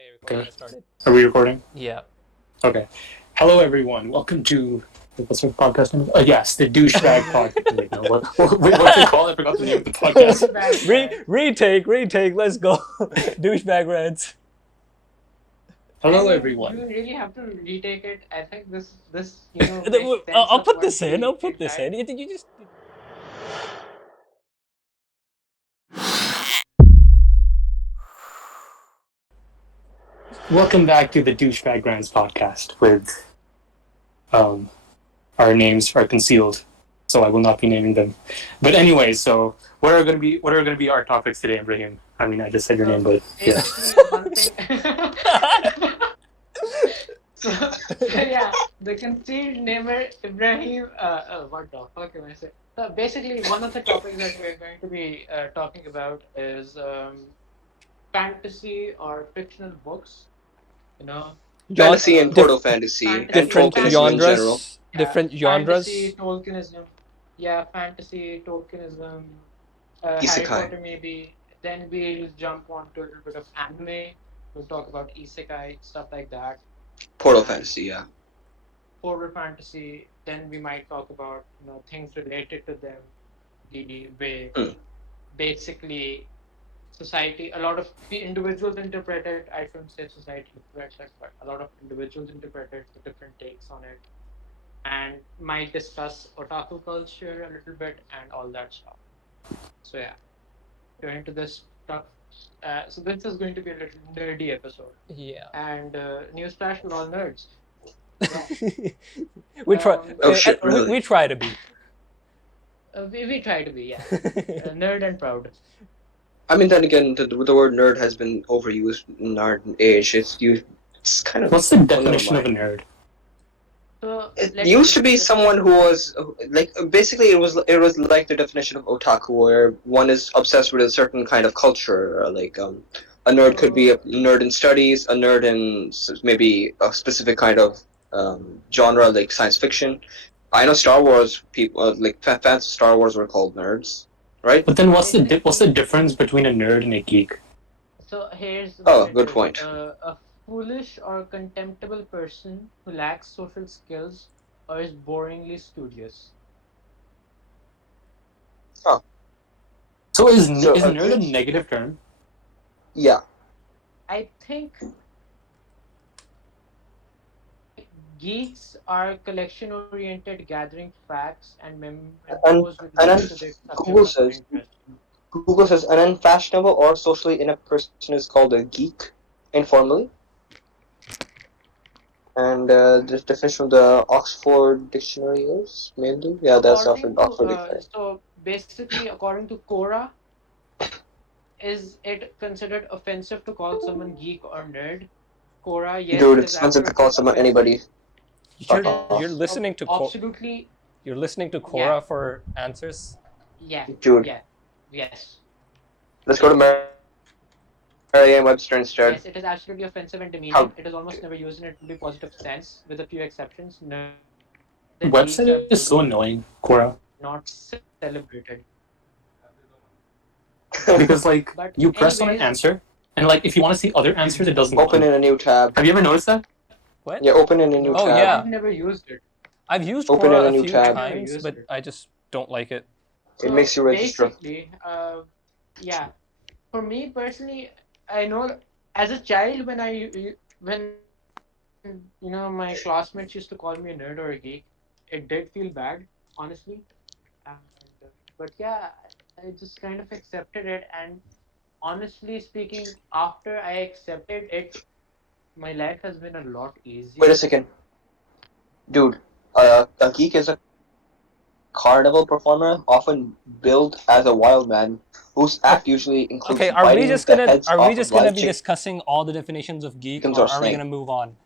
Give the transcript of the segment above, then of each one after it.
Okay, Okay. recording started. Are we recording? Yeah. Okay. Hello, everyone. Welcome to what's our podcast name? Yes, the Douchebag Podcast. Wait, no, what's it called? I forgot the name of the podcast. Retake. Let's go. Douchebag Rants. Hello, I mean, everyone. you really have to retake it. I think this makes sense I'll of put what this in. we I'll put this tried. in. You just. Welcome back to the Douchebag Rants podcast. With our names are concealed, so I will not be naming them. But anyway, so what are going to be our topics today, Ibrahim? I mean, I just said your name, but yeah. Basically, one thing. Yeah, the concealed namer Ibrahim. What the fuck am I saying? So basically, one of the topics that we're going to be talking about is fantasy or fictional books. You know, Fantasy and Diff- proto-fantasy and different Tolkienism in general. genres. Different fantasy, genres. Tolkienism. Yeah, fantasy, Tolkienism, Harry Isekai. Potter maybe. Then we'll jump on to a little bit of anime. We'll talk about isekai, stuff like that. Portal fantasy, yeah. Horror fantasy. Then we might talk about things related to them. The way Hmm. basically society. A lot of the individuals interpret it. I shouldn't say society interprets it, but a lot of individuals interpret it. The different takes on it, and might discuss otaku culture a little bit and all that stuff. So yeah, going into this stuff. So this is going to be a little nerdy episode. Yeah. And newsflash, we're all nerds. we try. Oh, shit, really? We try to be. We try to be, yeah, nerd and proud. I mean, then again, the word nerd has been overused in our age. It's kind of. What's the well, never definition of a mind. nerd? So It let's used to be just- someone who was like basically it was like the definition of otaku, where one is obsessed with a certain kind of culture. Like a nerd could be a nerd in studies, a nerd in maybe a specific kind of genre, like science fiction. I know Star Wars people, like fans of Star Wars, were called nerds, right? But then what's the difference between a nerd and a geek? So here's Oh, what it good is. point. A foolish or contemptible person who lacks social skills or is boringly studious. So is So, nerd a negative term? Yeah. I think geeks are collection-oriented, gathering facts and memos with and links to their Google subjects of says- interest. Google says an unfashionable or socially inept person is called a geek, informally. And the definition of the Oxford Dictionary is mainly? Yeah, that's According Oxford to, Dictionary. so basically, according to Quora, is it considered offensive to call someone geek or nerd? Quora, yes. Dude, it it's is offensive to call absolutely someone offensive. anybody. Fuck It off. You're is listening to absolutely You're listening to Quora Yeah. for answers. yeah. Dude, Yeah. Yes. let's go to Merriam-Webster instead. Yes, it is absolutely offensive and demeaning. How- It is almost never used in a truly positive sense, with a few exceptions. No, The website is so annoying, Quora. not celebrated. Because like But you press on an anyways- answer, and like if you want to see other answers, it doesn't. Open in a new tab. Have you ever noticed that? What? Yeah, open in a new Oh, tab. yeah. I've never used it. I've used Open Quora in a a new few tab. times, Used but it. I just don't like it. It makes you register. Basically, yeah. For me personally, I know as a child when my classmates used to call me a nerd or a geek, it did feel bad, honestly. And, but yeah, I just kind of accepted it, and honestly speaking, after I accepted it, my life has been a lot easier. Wait a second. Dude, a geek is a carnival performer, often billed as a wild man, whose act usually includes Okay, are we biting just the gonna heads off of live be discussing all the definitions of geek, Chickens or or are we snake. gonna move on?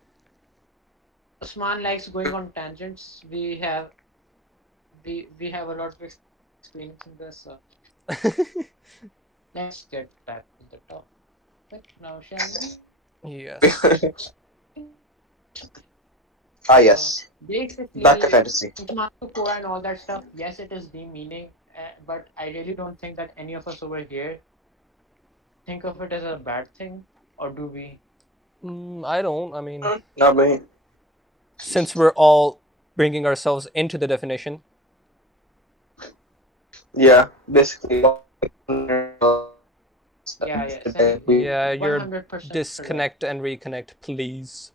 Usman likes going on tangents. We have a lot of experience in this. So let's get back to the topic now, shall we? Yes. Ah, yes. Basically, Back to fantasy. Marco Core and all that stuff. Yes, it is demeaning, but I really don't think that any of us over here think of it as a bad thing, or do we? I don't. I mean, Not me. since we're all bringing ourselves into the definition. Yeah, basically. Yeah, Sunny. Yeah, you're 100% disconnect and reconnect, please.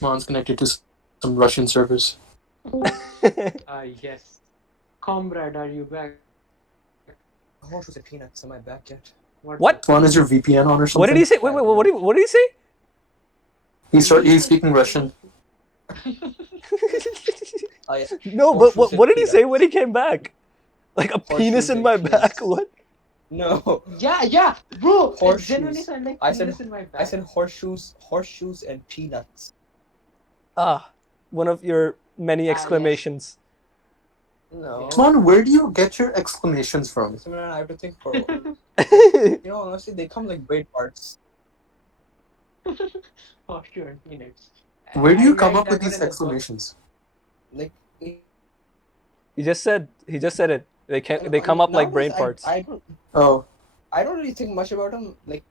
Mon's connected to some Russian servers. Yes. Comrade, are you back? Horse with the peanuts. Am I back yet? What? Mon, is your VPN on or something? What did he say? Wait, what did he say? He's speaking Russian. Oh, yeah. No, but what did he say when he came back? Like a penis in and my peanuts. back? What? No, Yeah, bro. It Horseshoes. genuinely sounded like I said- penis in my back. I said horseshoes and peanuts. Ah, one of your many yes. exclamations. No. Mon, where do you get your exclamations from? Simran, I have to think for a while. You know, honestly, they come like braid parts. Horseshoe and peanuts. Where do you I come read up that with one these in the book. exclamations? Like He just said it. They come up like nowadays, brain parts. Oh, I don't really think much about them. Like,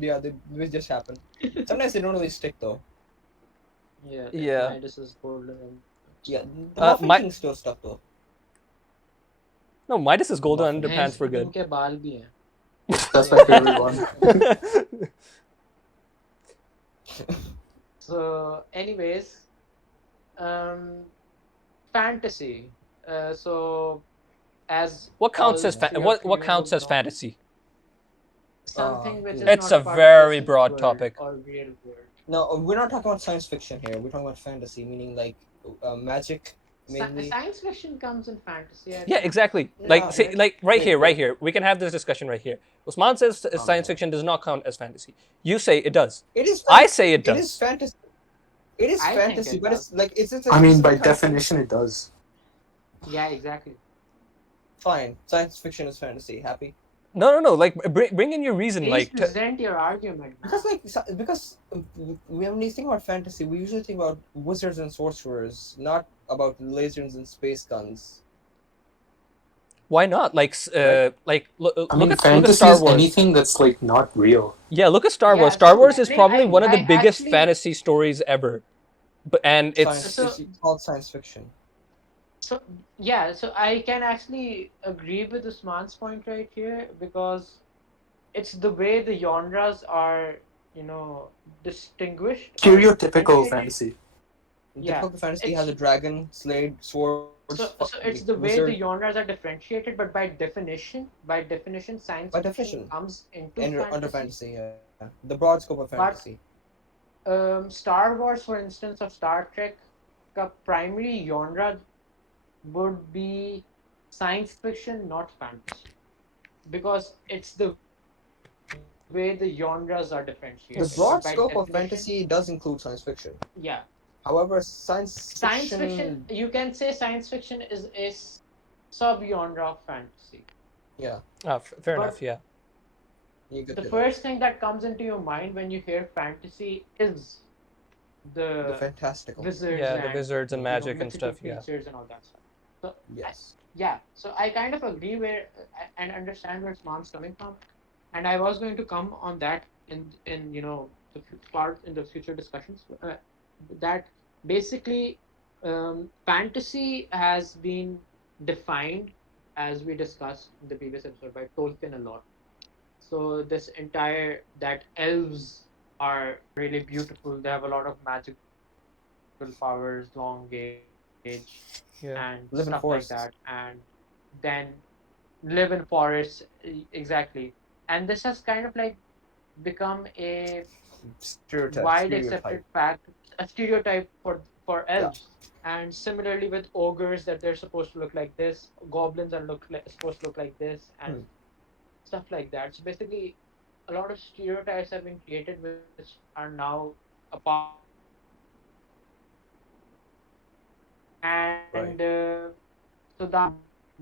yeah, they just happen. Sometimes they don't really stick though. Yeah. Yeah. Midas is golden. And... Yeah, the Uh, muffin my- thing's still stuck though. No, Midas is golden Muffin. underpants for good. उनके बाल भी हैं. that's my favorite one. So, anyways, fantasy. So, as What counts all as three of what you counts as know, fantasy? Something which is It's not a part of very this broad world topic. Or real world. No, we're not talking about science fiction here. We're talking about fantasy, meaning like magic, mainly. Science fiction comes in fantasy. I Yeah, think. exactly. No, Like, see, wait, like right wait. here. We can have this discussion right here. Usman says science fiction does not count as fantasy. You say it does. It is. I say it It is does. fantasy. It is I think fantasy, it but does. it's like it's just. I mean, some by kind of- definition, it does. Yeah, exactly. Fine, science fiction is fantasy. Happy. No. Like, bring in your reason. Please Like, present your argument. Because when we think about fantasy, we usually think about wizards and sorcerers, not about lasers and space guns. why not? Like, look I mean, at fantasy Star is Wars. anything that's like not real. Yeah, look at Star Yeah, Wars. Star so Wars is I mean, probably one of the I biggest actually- fantasy stories ever. And it's Science, it's called science fiction. So yeah, so I can actually agree with Usman's point right here because it's the way the genres are, distinguished. or Stereotypical differentiated. fantasy. Yeah, Typical fantasy it's- has a dragon, slade, sword. So it's the way the genres are differentiated, but by definition, science By fiction definition. comes into under fantasy. Yeah. The broad scope of fantasy. Star Wars, for instance, of Star Trek, the primary genre would be science fiction, not fantasy, because it's the way the genres are differentiated. The broad By scope of definition- fantasy does include science fiction. Yeah, However, science fiction. You can say science fiction is a sub-genre of fantasy. Yeah, fair But- enough. Yeah. you get The to first thing that comes into your mind when you hear fantasy is the the fantastical. wizards. Yeah, the and, wizards and magic and mythical stuff. Yeah. creatures and all that stuff. Yes. Yeah, so I kind of agree and understand where Sman's coming from, and I was going to come on that in the part in the future discussions. That basically, fantasy has been defined, as we discussed in the previous episode, by Tolkien a lot. So this entire that elves are really beautiful. They have a lot of magical powers, long age, Yeah. and Live in stuff forests. like that, and then live in forests exactly. And this has kind of like become a Stereotype. wide accepted fact, a stereotype for elves. And similarly with ogres, that they're supposed to look like this, goblins are supposed to look like this, and stuff like that. So basically, a lot of stereotypes have been created, which are now a part. And so that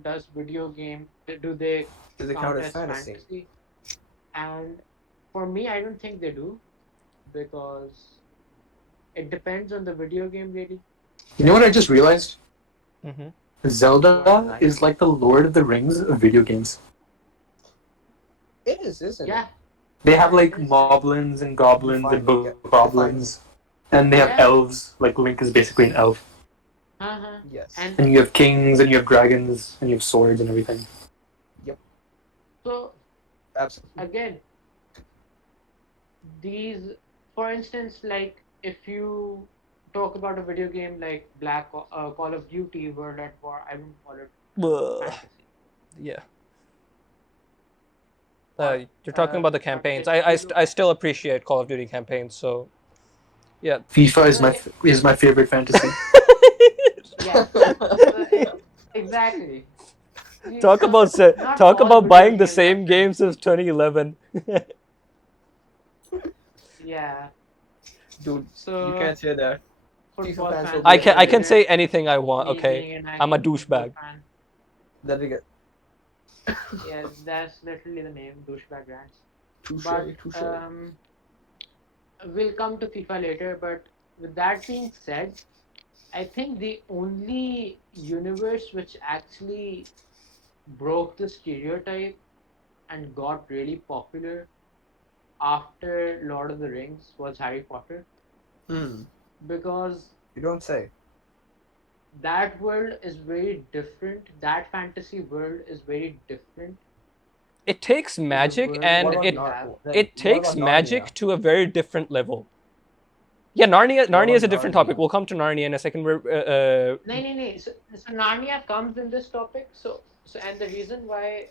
does video game, do they Do they count as fantasy? And for me, I don't think they do, because it depends on the video game, really. You know what I just realized? Mm-hmm. Zelda is like the Lord of the Rings of video games. It is, isn't Yeah. They have Yeah, it like is. moblins and goblins and Define me, bokoblins, and they have Yeah. elves. Like Link is basically an elf, Uh-huh. it? Yes. And and you have kings and you have dragons and you have swords and everything. so Absolutely. again, these, for instance, like if you talk about a video game like Call of Duty, World at War, I wouldn't call it Ugh. fantasy. Yeah. Or You're talking about the campaigns. if you look, I still appreciate Call of Duty campaigns. So yeah. FIFA so is my favorite fantasy. yeah, so exactly. talk So about not talk all about video buying the games are same games as fantasy. 2011. Yeah. Dude, you So can't say that. football fans will fans be will I tell can you. say anything I want. Me Okay, being an I'm a actual football douchebag. fan. That we get. Yeah, that's literally the name, Douchebag Rants. Touche, But touche. we'll come to FIFA later. But with that being said, I think the only universe which actually broke the stereotype and got really popular after Lord of the Rings was Harry Potter, Hmm. because You don't say. that world is very different. That fantasy world is very different It takes to the magic world What and that about we have. Then it what takes about Narnia? magic to a very different level. Yeah, Narnia. What Narnia about is a different topic. Narnia? We'll come to Narnia in a second. No, no, no. So Narnia comes in this topic. And the reason why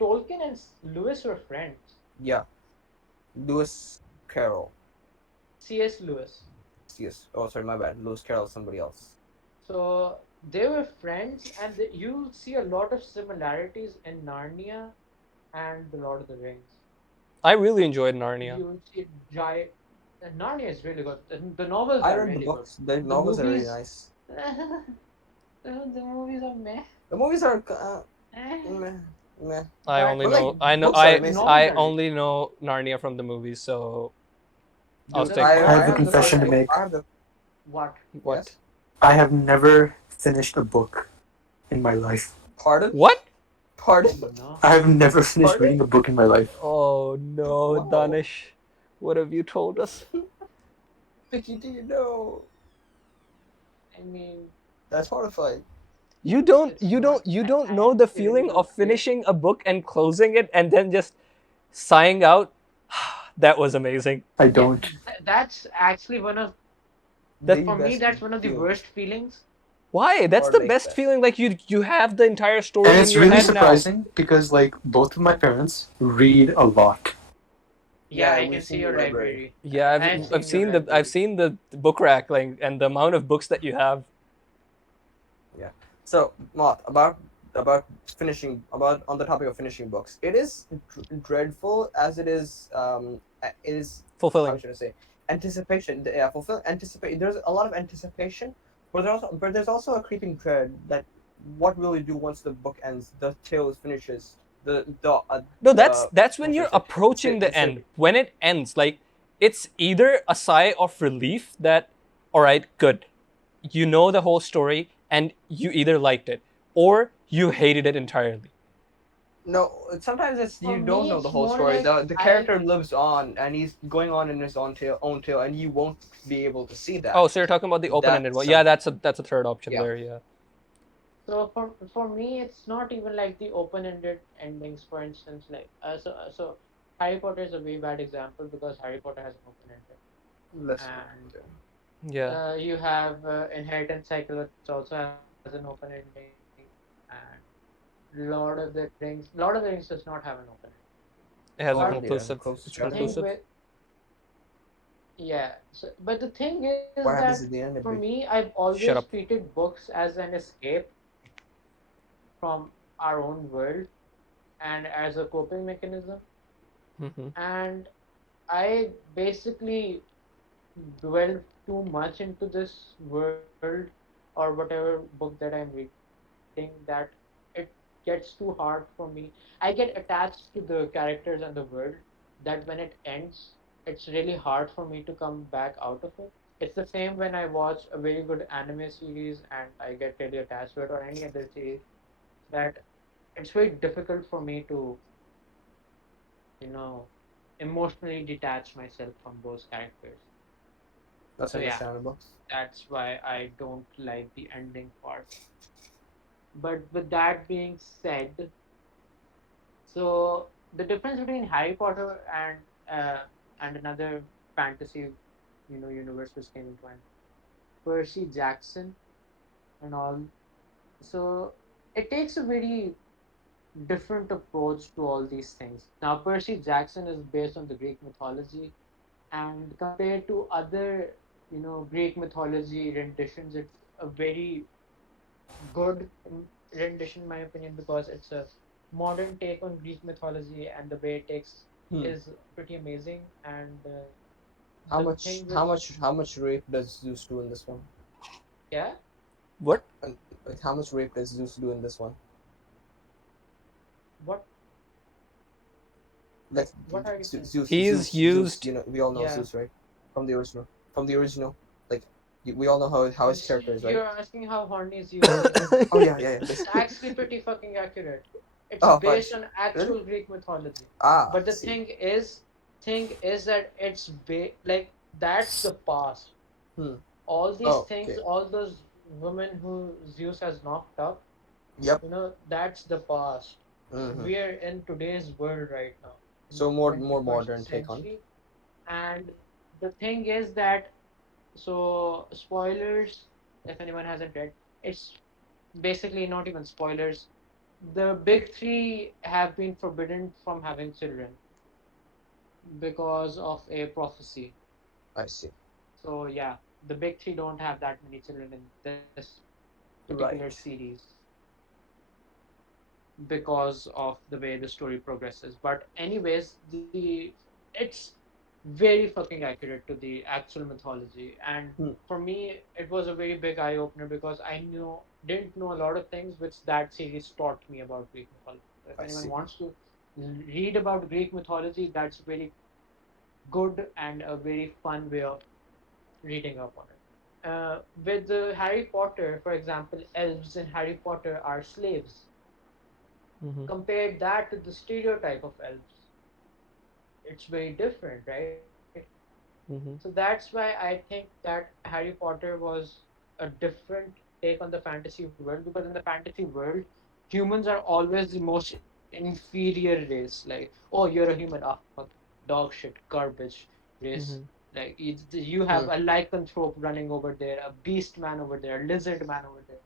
Tolkien and Lewis were friends. Yeah, Lewis Carroll. C.S. Lewis. Yes. Oh, sorry, my bad. Lewis Carroll, somebody else. So they were friends, and you see a lot of similarities in Narnia and The Lord of the Rings. I really enjoyed Narnia. You see giant. Narnia is really good. The novels I are read the really good. books. The The novels are really movies, nice. the movies are meh. The movies are Eh. meh, meh. I But only But like know. I know. books are the amazing. novels I are really only know Narnia from the movies. So I'll Dude, stick. I have a the confession to first book. make. I have the what? What? yes. I have never finished a book in my life. Pardon? What? Pardon? No. I have never finished Pardon? reading a book in my life. Oh no, Wow. Danish. What have you told us? Vicky, do you know? I mean, That's horrifying. You don't. it's You not. don't. You don't I know am the feeling feeling of okay. finishing a book and closing it and then just sighing out. That was amazing. I Yeah, don't. that's actually one of, That- for me, best that's one of the feeling. worst feelings. Why? That's Or the like best that. feeling. Like you have the entire story And in it's your really head now. surprising because like both of my parents read a lot. Yeah, I we've can see seen your the library. library. Yeah, I've Your seen the library. I've seen the book rack like and the amount of books that you have. Yeah. So, Moth, about finishing about on the topic of finishing books, it is dreadful as it is. It is how Fulfilling. should I say? Anticipation. Yeah, fulfill anticipate. There's a lot of anticipation, but there's also a creeping dread that what will you do once the book ends? The tale finishes. No, that's when what should I you're say? approaching the Say- end. When it ends, like it's either a sigh of relief that, all right, good, you know the whole story and you either liked it or you hated it entirely. No, sometimes it's For you don't me, know the it's whole more story. like The character lives on and he's going on in his own tale, and you won't be able to see that. Oh, so you're talking about the open-ended That's one? Yeah, some- that's a third option Yeah. there. Yeah. So for me, it's not even like the open-ended endings. For instance, like so Harry Potter is a very bad example because Harry Potter has an open-ended, Listen. and Yeah. you have Inheritance Cycle, which also has an open-ending, and Lord of the Rings does not have an open-ending. It has a But conclusive. close It's the thing conclusive. with yeah, so, but the thing is What that happens at the end? for me, I've always Shut up. treated books as an escape from our own world and as a coping mechanism. Mm-hmm. And I basically dwell too much into this world or whatever book that I'm reading that it gets too hard for me. I get attached to the characters and the world that when it ends, it's really hard for me to come back out of it. It's the same when I watch a very good anime series and I get really attached to it, or any other series, that it's very difficult for me to you know, emotionally detach myself from those characters. That's So yeah, understandable. that's why I don't like the ending part. But with that being said, so the difference between Harry Potter and another fantasy, universe which came into mind, Percy Jackson and all. So it takes a very different approach to all these things. Now, Percy Jackson is based on the Greek mythology, and compared to other, Greek mythology renditions, it's a very good rendition, in my opinion, because it's a modern take on Greek mythology, and the way it takes Hmm. is pretty amazing. And How the much? thing How with much? How much rape does Zeus do in this one? yeah, What? And like, how much rape does Zeus do in this one? what Like what are you saying? He's Zeus. used. You know, we all know Yeah, Zeus, right? From the original. From the original, like we all know how his character is, right? you're asking how horny Zeus is. Oh yeah. It's Basically. actually pretty fucking accurate. It's Oh, fine. based on Really? actual Greek mythology. Ah, But I the see. thing is that like that's the past. Hmm. All these Oh, things, okay. all those women who Zeus has knocked up, Yep. that's the past. Mm-hmm. We are in today's world right now, in So more 21st modern take on it. century. And the thing is that, so spoilers, if anyone hasn't read, it's basically not even spoilers. The big three have been forbidden from having children because of a prophecy. I see. So yeah, the big three don't have that many children in this particular Right. series because of the way the story progresses. But anyways, it's very fucking accurate to the actual mythology, and Hmm. for me, it was a very big eye opener because I didn't know a lot of things which that series taught me about Greek mythology. So if I anyone see. wants to read about Greek mythology, that's a very good and a very fun way of reading up on it. With Harry Potter, for example, elves in Harry Potter are slaves. Mm-hmm. Compare that to the stereotype of elves, it's very different, right? So Mm-hmm. that's why I think that Harry Potter was a different take on the fantasy world, because in the fantasy world, humans are always the most inferior race. Like, oh, you're a human, ah, fuck, dog shit, garbage race. Mm-hmm. Like, you have Hmm. a lycanthrope running over there, a beast man over there, a lizard man over there,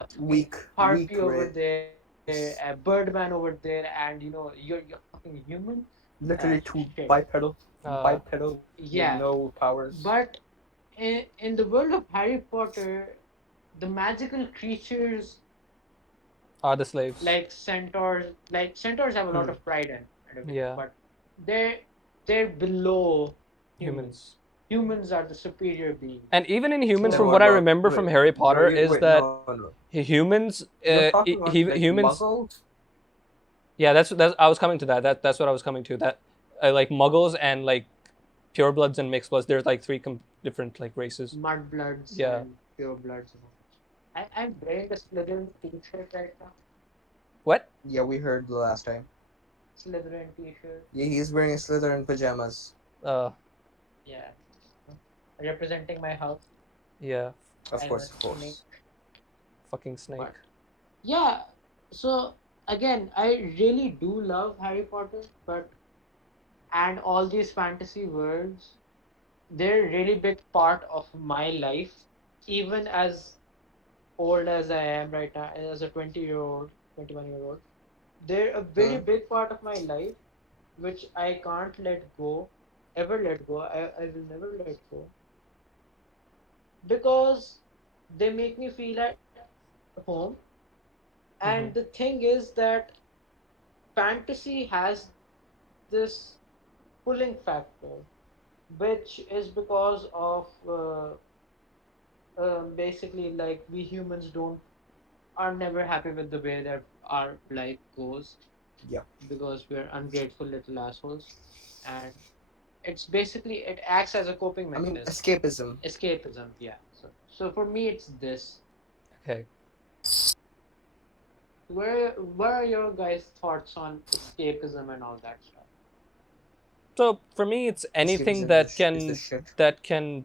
a fucking Weak harpy over there, a race. bird man over there, and you're fucking human. Literally two Shit. Uh, with Yeah, no powers. but in the world of Harry Potter, the magical creatures are the slaves. like centaurs have a lot Hmm. of pride and everything, Yeah. but they're they're below humans. Humans. Humans are the superior being. And even in humans, Then from what what I about remember from wait? Harry No, Potter, is wait. that No. humans, You're talking about like humans. Muggles. Yeah, that's. I was coming to that. That's what I was coming to. That like Muggles and like purebloods and mixed bloods. There's like three different like races. Mudbloods Yeah. and purebloods and all that. I'm wearing a Slytherin t-shirt right now. What? Yeah, we heard the last time. Slytherin t-shirt. Yeah, he's wearing a Slytherin pajamas. Uh. Yeah. Representing my house. Yeah. Of I'm course, a of snake. course. Fucking snake. But yeah, so again, I really do love Harry Potter, but and all these fantasy worlds, they're a really big part of my life, even as old as I am right now, as a 20-year-old, 21-year-old. They're a very Hmm. big part of my life, which I can't let go, ever let go. I will never let go because they make me feel at home. And the Mm-hmm. thing is that fantasy has this pulling factor, which is because of basically like we humans don't are never happy with the way that our life goes Yeah. because we're ungrateful little assholes, and it's basically it acts as a coping I mean, mechanism, escapism. escapism. Yeah. So for me, it's this. Okay. Where are your guys' thoughts on escapism and all that stuff? So for me, it's anything Escapism that is the can shit.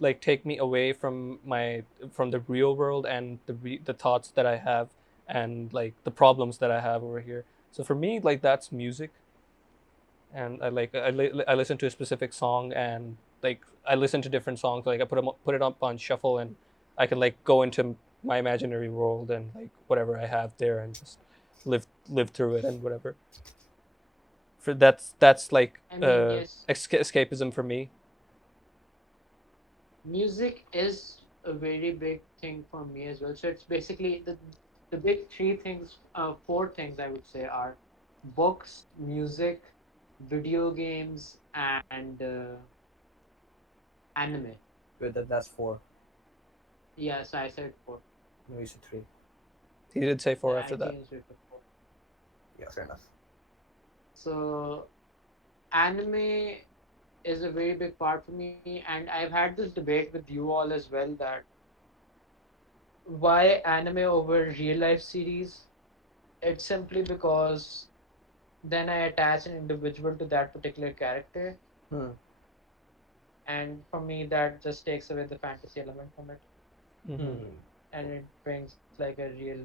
like take me away from the real world and the thoughts that I have and like the problems that I have over here. So for me, like that's music, and I listen to a specific song, and like I listen to different songs. Like I put it up on shuffle, and I can like go into my imaginary world and like whatever I have there, and just live through it and whatever. For that's like I mean, yes, escapism for me. music is a very big thing for me as well. So it's basically the big three things, four things I would say are books, music, video games, and anime. Wait, that's 4. Yeah, so I said four. No, you said 3. He did say four Yeah, after I that. changed it to four. Yeah, fair enough. So anime is a very big part for me, and I've had this debate with you all as well that why anime over real life series. It's simply because then I attach an individual to that particular character, Hmm. and for me that just takes away the fantasy element from it, Mm-hmm. and it brings like a real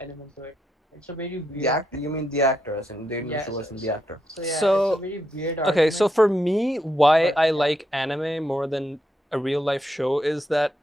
element to it. It's a very The weird. actor? You mean the actor, as in the Yeah, individual, as in the actor? so yeah, it's a So very weird okay, so argument. for me, why But I yeah, like anime more than a real life show is that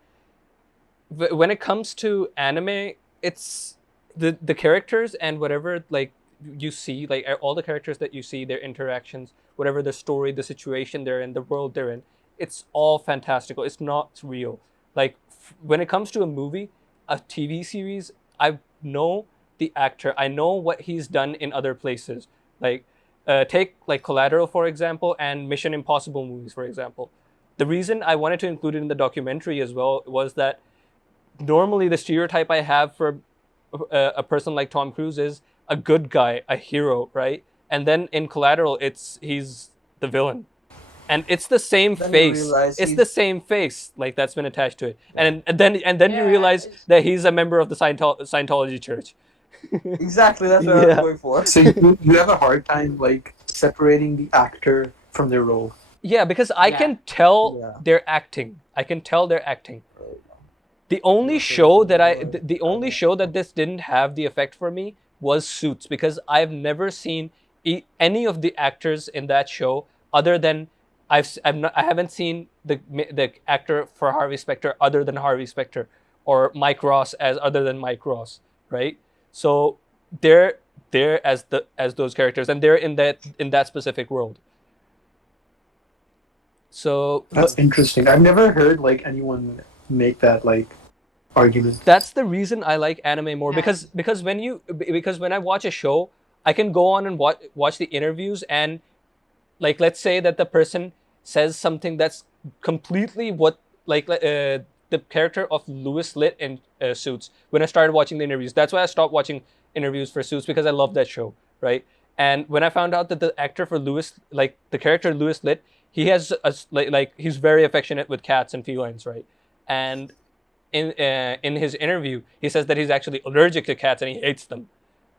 when it comes to anime, it's the characters and whatever like you see, like all the characters that you see, their interactions, whatever the story, the situation they're in, the world they're in, it's all fantastical. It's not real. Like when it comes to a movie, a TV series, I know the actor. I know what he's done in other places. Like take like Collateral for example, and Mission Impossible movies for example. The reason I wanted to include it in the documentary as well was that normally the stereotype I have for a person like Tom Cruise is a good guy, a hero, right? And then in Collateral, he's the villain, and it's the same Then you face. realize It's the he's same face like that's been attached to it, yeah. and then you yeah, realize that he's a member of the Scientology church. Exactly. That's what I was Yeah, going for. So you have a hard time like separating the actor from their role. yeah, because I yeah. can tell Yeah. they're acting. I can tell they're acting. The I'm only not sure show if that you know the only show that this didn't have the effect for me was Suits, because I've never seen any of the actors in that show other than I haven't seen the actor for Harvey Specter other than Harvey Specter, or Mike Ross as other than Mike Ross, right? So they're as those characters, and they're in that specific world. So That's interesting. I've never heard like anyone make that like argument. that's the reason I like anime more, Yeah. because when I watch a show, I can go on and watch the interviews, and like let's say that the person says something that's completely what the character of Louis Litt in Suits. When I started watching the interviews, that's why I stopped watching interviews for Suits, because I love that show, right? And when I found out that the actor for Louis, like the character Louis Litt, he has like he's very affectionate with cats and felines, right? And in his interview, he says that he's actually allergic to cats and he hates them.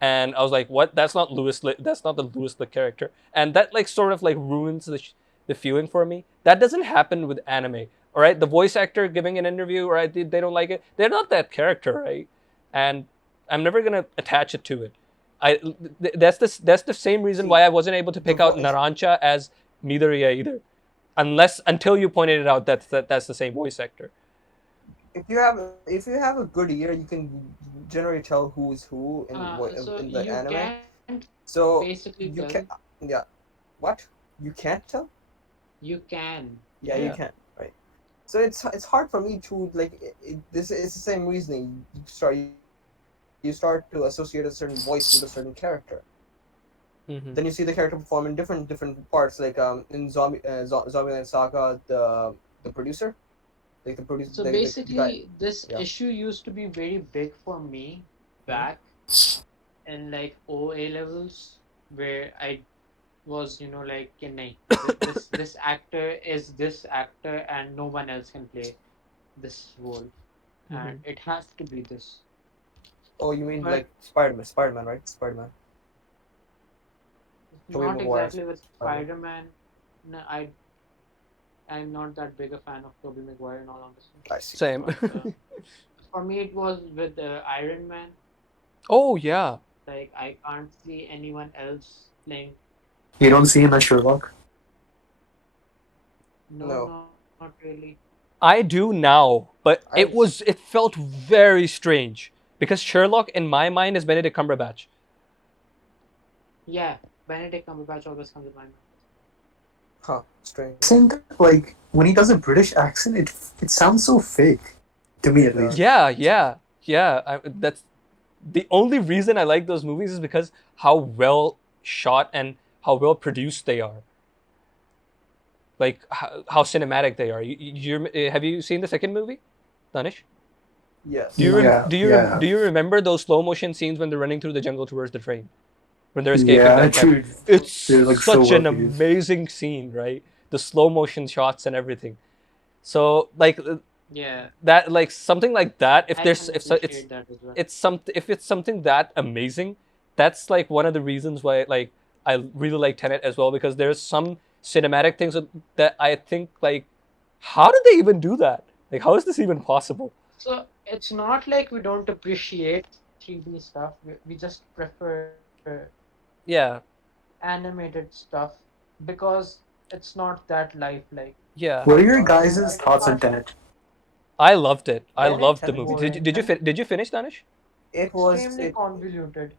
And I was like, "What? That's not Louis. That's not the Louis Litt character." And that like sort of like ruins the feeling for me. That doesn't happen with anime. All right, the voice actor giving an interview, right? They don't like it. They're not that character, right? And I'm never gonna attach it to it. That's the same reason why See, I wasn't able to the pick out voice. Narancha as Midoriya either, until you pointed it out that's the same voice actor. If you have a good ear, you can generally tell who is who So in the you anime. can So basically you tell. can yeah. What? You can't tell? You can. Yeah, Yeah. you can. Right. So it's hard for me to like this is the same reasoning. You start to associate a certain voice with a certain character. Mm-hmm. Then you see the character perform in different parts, like in Zombieland Saga, the producer, like the producer, So the guy. basically, this Yeah. issue used to be very big for me back in like OA levels, where I was, like, nahin, this actor is this actor, and no one else can play this role, and it has to be this. Oh, you mean But like Spider-Man, right? Spider-Man. Tobey not Maguire's exactly with Spider-Man. Spider-Man. no, I'm not that big a fan of Tobey Maguire in all honesty. I see. Same. But for me, it was with Iron Man. Oh yeah. Like I can't see anyone else playing. You don't see him as Sherlock. No. Not really. I do now, but I- it felt very strange because Sherlock in my mind is Benedict Cumberbatch. Yeah, Benedict Cumberbatch always comes to mind. Huh. Strange. Accent, like when he does a British accent, it sounds so fake, to me at It does. least. Yeah. That's the only reason I like those movies is because how well shot and how well produced they are. Like how cinematic they are. Have you seen the second movie, Danish? Yes. Do you rem- Yeah, do you yeah. do you remember those slow motion scenes when they're running through the jungle towards the train, when they're escaping? Yeah, that camp? dude. It's They're, like, so such an well produced. amazing scene, right? The slow motion shots and everything. So like Yeah, that, like something like that. If I there's can if so, appreciate that as well. if it's something that amazing, that's like one of the reasons why like I really like Tenet as well, because there's some cinematic things that I think like, how did they even do that? Like, how is this even possible? So it's not like we don't appreciate 3D stuff. We just prefer Yeah, animated stuff because it's not that lifelike. yeah. What are your guys' thoughts on Tenet? I loved it. I Tenet- loved the Tenet movie. was- Did you finish, Danish? It was. Extremely convoluted.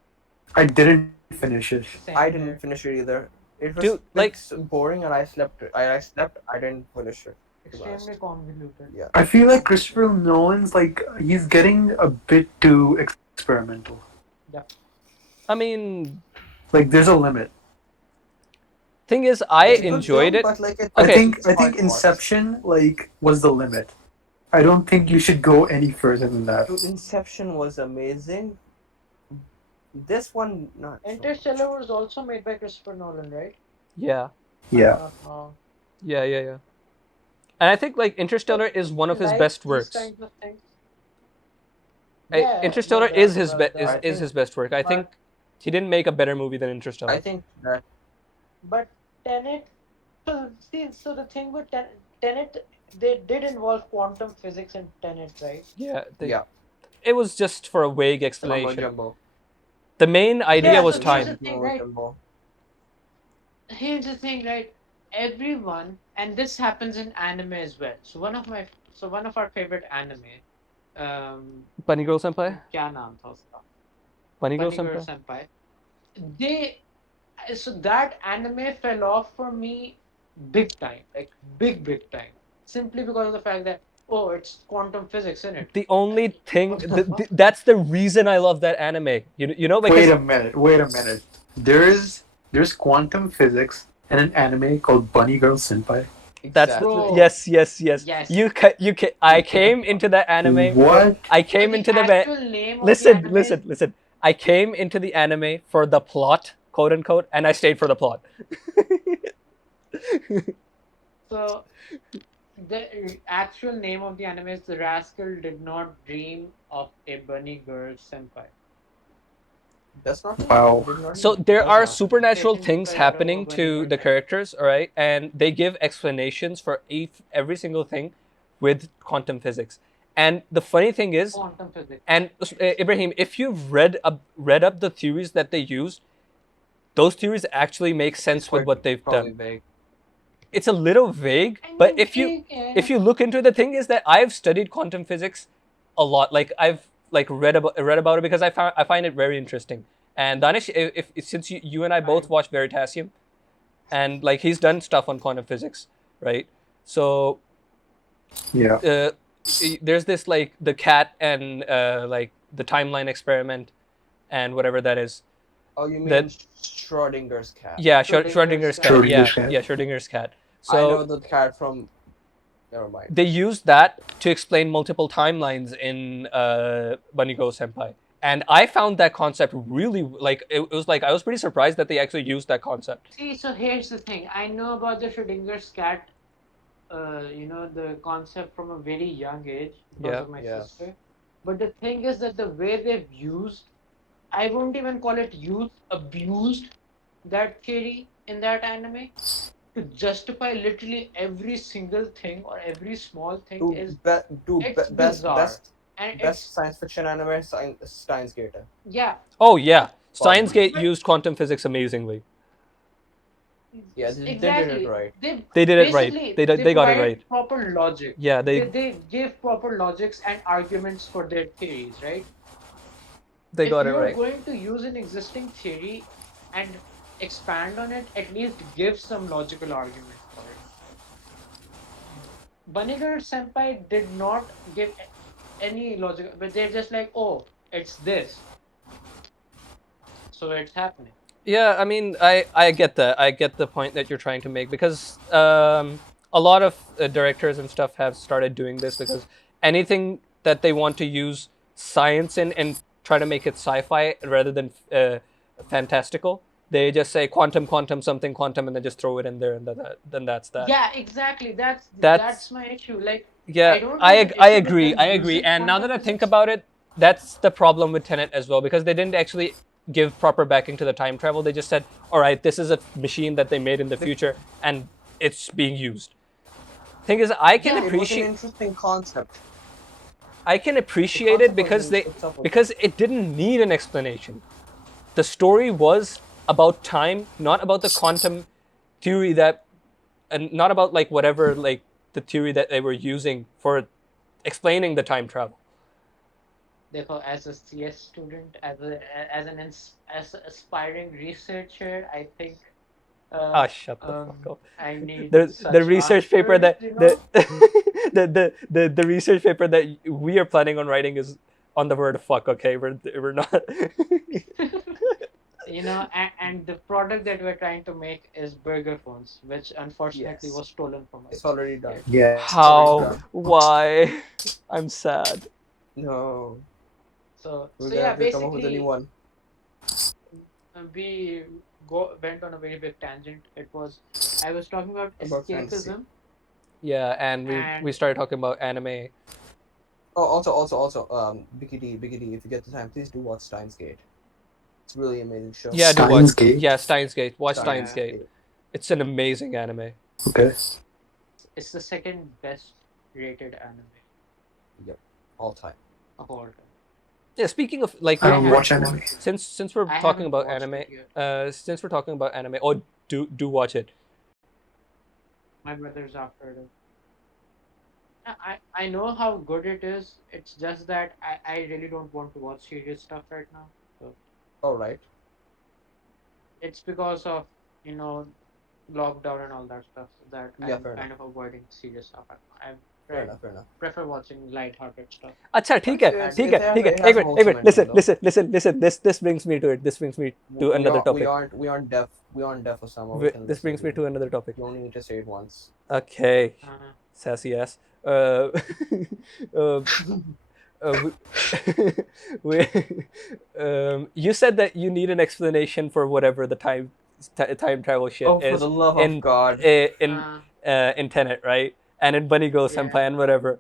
I didn't finish it. Same I here. didn't finish it either. It was Dude, like- boring, and I slept. I slept. I didn't finish it. to be honest. Extremely convoluted. Yeah. I feel like Christopher Nolan's like he's getting a bit too experimental. I mean, Like there's a limit. thing is, I It's a good enjoyed film, it. But like Okay. I think Inception like was the limit. I don't think you should go any further than that. Dude, Inception was amazing. This one, not. so Interstellar was also made by Christopher Nolan, right? Yeah, Yeah. yeah. And I think like Interstellar is one of his best works. Kinds of things. Interstellar no is doubt his about is, that. is his best work. I But- think he didn't make a better movie than Interstellar. I think that But Tenet, so the thing with Tenet, they did involve quantum physics in Tenet, right? yeah, yeah. it was just for a vague Mumbo explanation. jumbo. The main idea Yeah, was so time. here's the thing, Mumbo right? jumbo. Here's the thing, right? Everyone, and this happens in anime as well. So one of our favorite anime, Bunny Girl Senpai? क्या नाम था उसका? Bunny Girl Bunny Girl Senpai? Senpai. So that anime fell off for me big time, like big time, simply because of the fact that it's quantum physics in it. The only thing that's the reason I love that anime. You know because Wait a minute. There's quantum physics and an anime called Bunny Girl Senpai. that's Exactly. Bro. yes. Yes. I came into the anime. What? I came into the actual name of the listen, anime- listen. I came into the anime for the plot, quote unquote, and I stayed for the plot. So the actual name of the anime is "The Rascal Did Not Dream of a Bunny Girl Senpai." That's not. Wow. did not- So there that's are not- supernatural Taken things by happening Bunny to Girl the Senpai. characters, all right, and they give explanations for every single thing with quantum physics. And the funny thing is, Quantum physics. and Ibrahim, if you've read up the theories that they used, those theories actually make sense with quite what they've probably done. vague. It's a little vague, I but mean, if you look into it, the thing is that I've studied quantum physics a lot. Like I've like read about it because I find it very interesting. And Danish, if since you and I both Right. watch Veritasium, and like he's done stuff on quantum physics, right? So Yeah. there's this like the cat and like the timeline experiment and whatever that is. Oh, you mean That- Schrodinger's cat? Yeah, Schrodinger's Schrodinger's cat. cat. Yeah, Schrodinger's cat. yeah, Schrodinger's cat. I know So the cat from. Never mind. they used that to explain multiple timelines in Bunny Girl Senpai. And I found that concept really like it was like I was pretty surprised that they actually used that concept. See, so here's the thing. I know about the Schrodinger's cat, the concept from a very young age because Yeah. of my Yeah. sister. But the thing is that the way they've used, I won't even call it used, abused that theory in that anime to justify literally every single thing or every small thing is it's best bizarre. And best science fiction anime, Steins Gate. yeah, Oh yeah, Steins Probably. Gate used quantum physics amazingly. Yeah, they did it exactly. right. They did it right. Basically They they got it provided right. proper logic. Yeah, They gave proper logics and arguments for their theories, right? they If got it you're right. going to use an existing theory and expand on it, at least give some logical argument for it. Bunnigar Senpai did not give any logic, but they're just like, oh, it's this, so it's happening. Yeah, I mean, I get that. I get the point that you're trying to make because a lot of directors and stuff have started doing this because anything that they want to use science in and try to make it sci-fi rather than fantastical, they just say quantum, quantum, something, quantum, and then just throw it in there, and then that's that. Yeah, exactly. That's That's my issue. Like, yeah, I don't have an I issue with agree. them I agree. using And now quantum that I think physics. about it, that's the problem with Tenet as well because they didn't actually give proper backing to the time travel. They just said, "All right, this is a machine that they made in the future, and it's being used." Thing is, I can Yeah, It was an appreciate interesting concept. it because because it didn't need an explanation. The story was about time, not about the quantum theory that, and not about like whatever like the theory that they were using for explaining the time travel. therefore, as a CS student, as an aspiring researcher, I think Shut the fuck up. I need The such research paper answers, that you know. the research paper that we are planning on writing is on the word fuck. Okay, we're not. You know, and the product that we're trying to make is burger phones, which unfortunately Yes. was stolen from us. It's already done. Yes. How? Why? I'm sad. No. So We're so gonna yeah, have to come up with a new basically one. we went on a very big tangent. It was I was talking about About fantasy. escapism. Yeah, and we And started talking about anime. Oh, also, Biggie D, if you get the time, please do watch Steins Gate. It's a really amazing show. Yeah, do watch. Steins Gate? Yeah, Steins Gate. Watch Steins Steins Gate. It's an amazing anime. Okay. it's the second best rated anime All time. of all time. Yeah, speaking of like, I don't have- watch anime. since we're I talking haven't about watched anime, it yet. since we're talking about anime, oh, do watch it. My brother's after it. I know how good it is. It's just that I really don't want to watch serious stuff right now. So All right. it's because of, you know, lockdown and all that stuff that Yeah, I'm fair kind of avoiding serious stuff. I Fair enough. prefer watching light-hearted stuff. अच्छा ठीक है It's- ठीक it है has- ठीक है it has एक minute wholesome ending, listen though. listen this brings me to it this brings me to another topic We aren't deaf. We aren't deaf, Osama. this brings me to another topic. You only need to say it once. Okay, Uh, sassy ass. Uh, uh, we, you said that you need an explanation for whatever the time travel shit Oh, for is the love in of God. in Tenet, right? And in Bunny Girl Yeah. Senpai and whatever.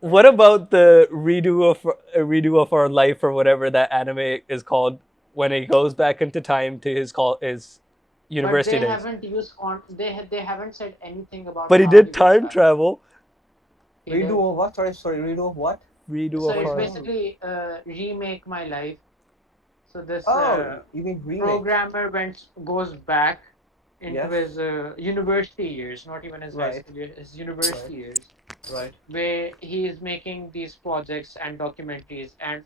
What about the redo of our life or whatever that anime is called when he goes back into time to his university but they days? haven't used they haven't said anything about. But he how did goes time back. travel. He did. Redo of what? Sorry, redo of what? Redo So of it's our basically remake my life. So this Oh, you mean remake? programmer goes back into Yes. his university years, not even his high Right. school years, his university years, Right. where he is making these projects and documentaries, and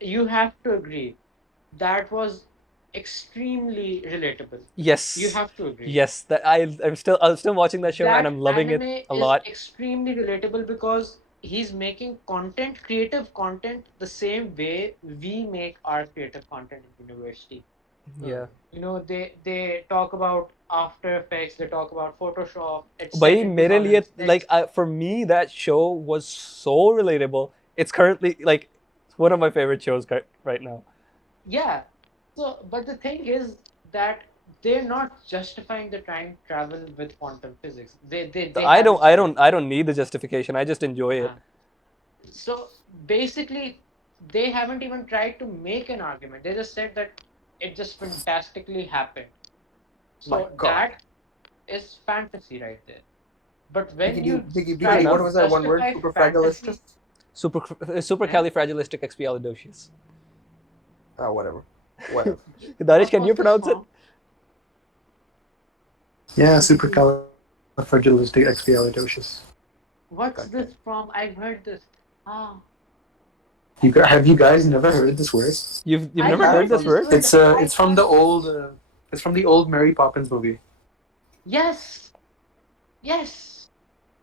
you have to agree that was extremely relatable. yes. You have to agree. Yes, that I'm still watching that show That and I'm loving it anime a is lot. extremely relatable because he's making content, creative content, the same way we make our creative content in university. Yeah. You know, they talk about After Effects, they talk about Photoshop. It's भाई set in मेरे लिए 2006. like for me that show was so relatable. It's currently like one of my favorite shows right now. Yeah. So, but the thing is that they're not justifying the time travel with quantum physics. They I haven't said it. don't need the justification. I just enjoy it. So basically, they haven't even tried to make an argument. They just said that it just fantastically happened. My So God. is fantasy right there. But when you Biggie, try what to was that one word? justify Superfragilicious? fantasy, Supercalifragilisticexpialidocious. Oh, whatever. Whatever. Darish, what can was you this pronounce it? from? Yeah, supercalifragilisticexpialidocious. What's Gotcha. this from? I've heard this. Ah, Have you guys never heard this word? You've I never heard heard this this word? word. I It's from thought- the old Mary Poppins movie. Yes. Yes.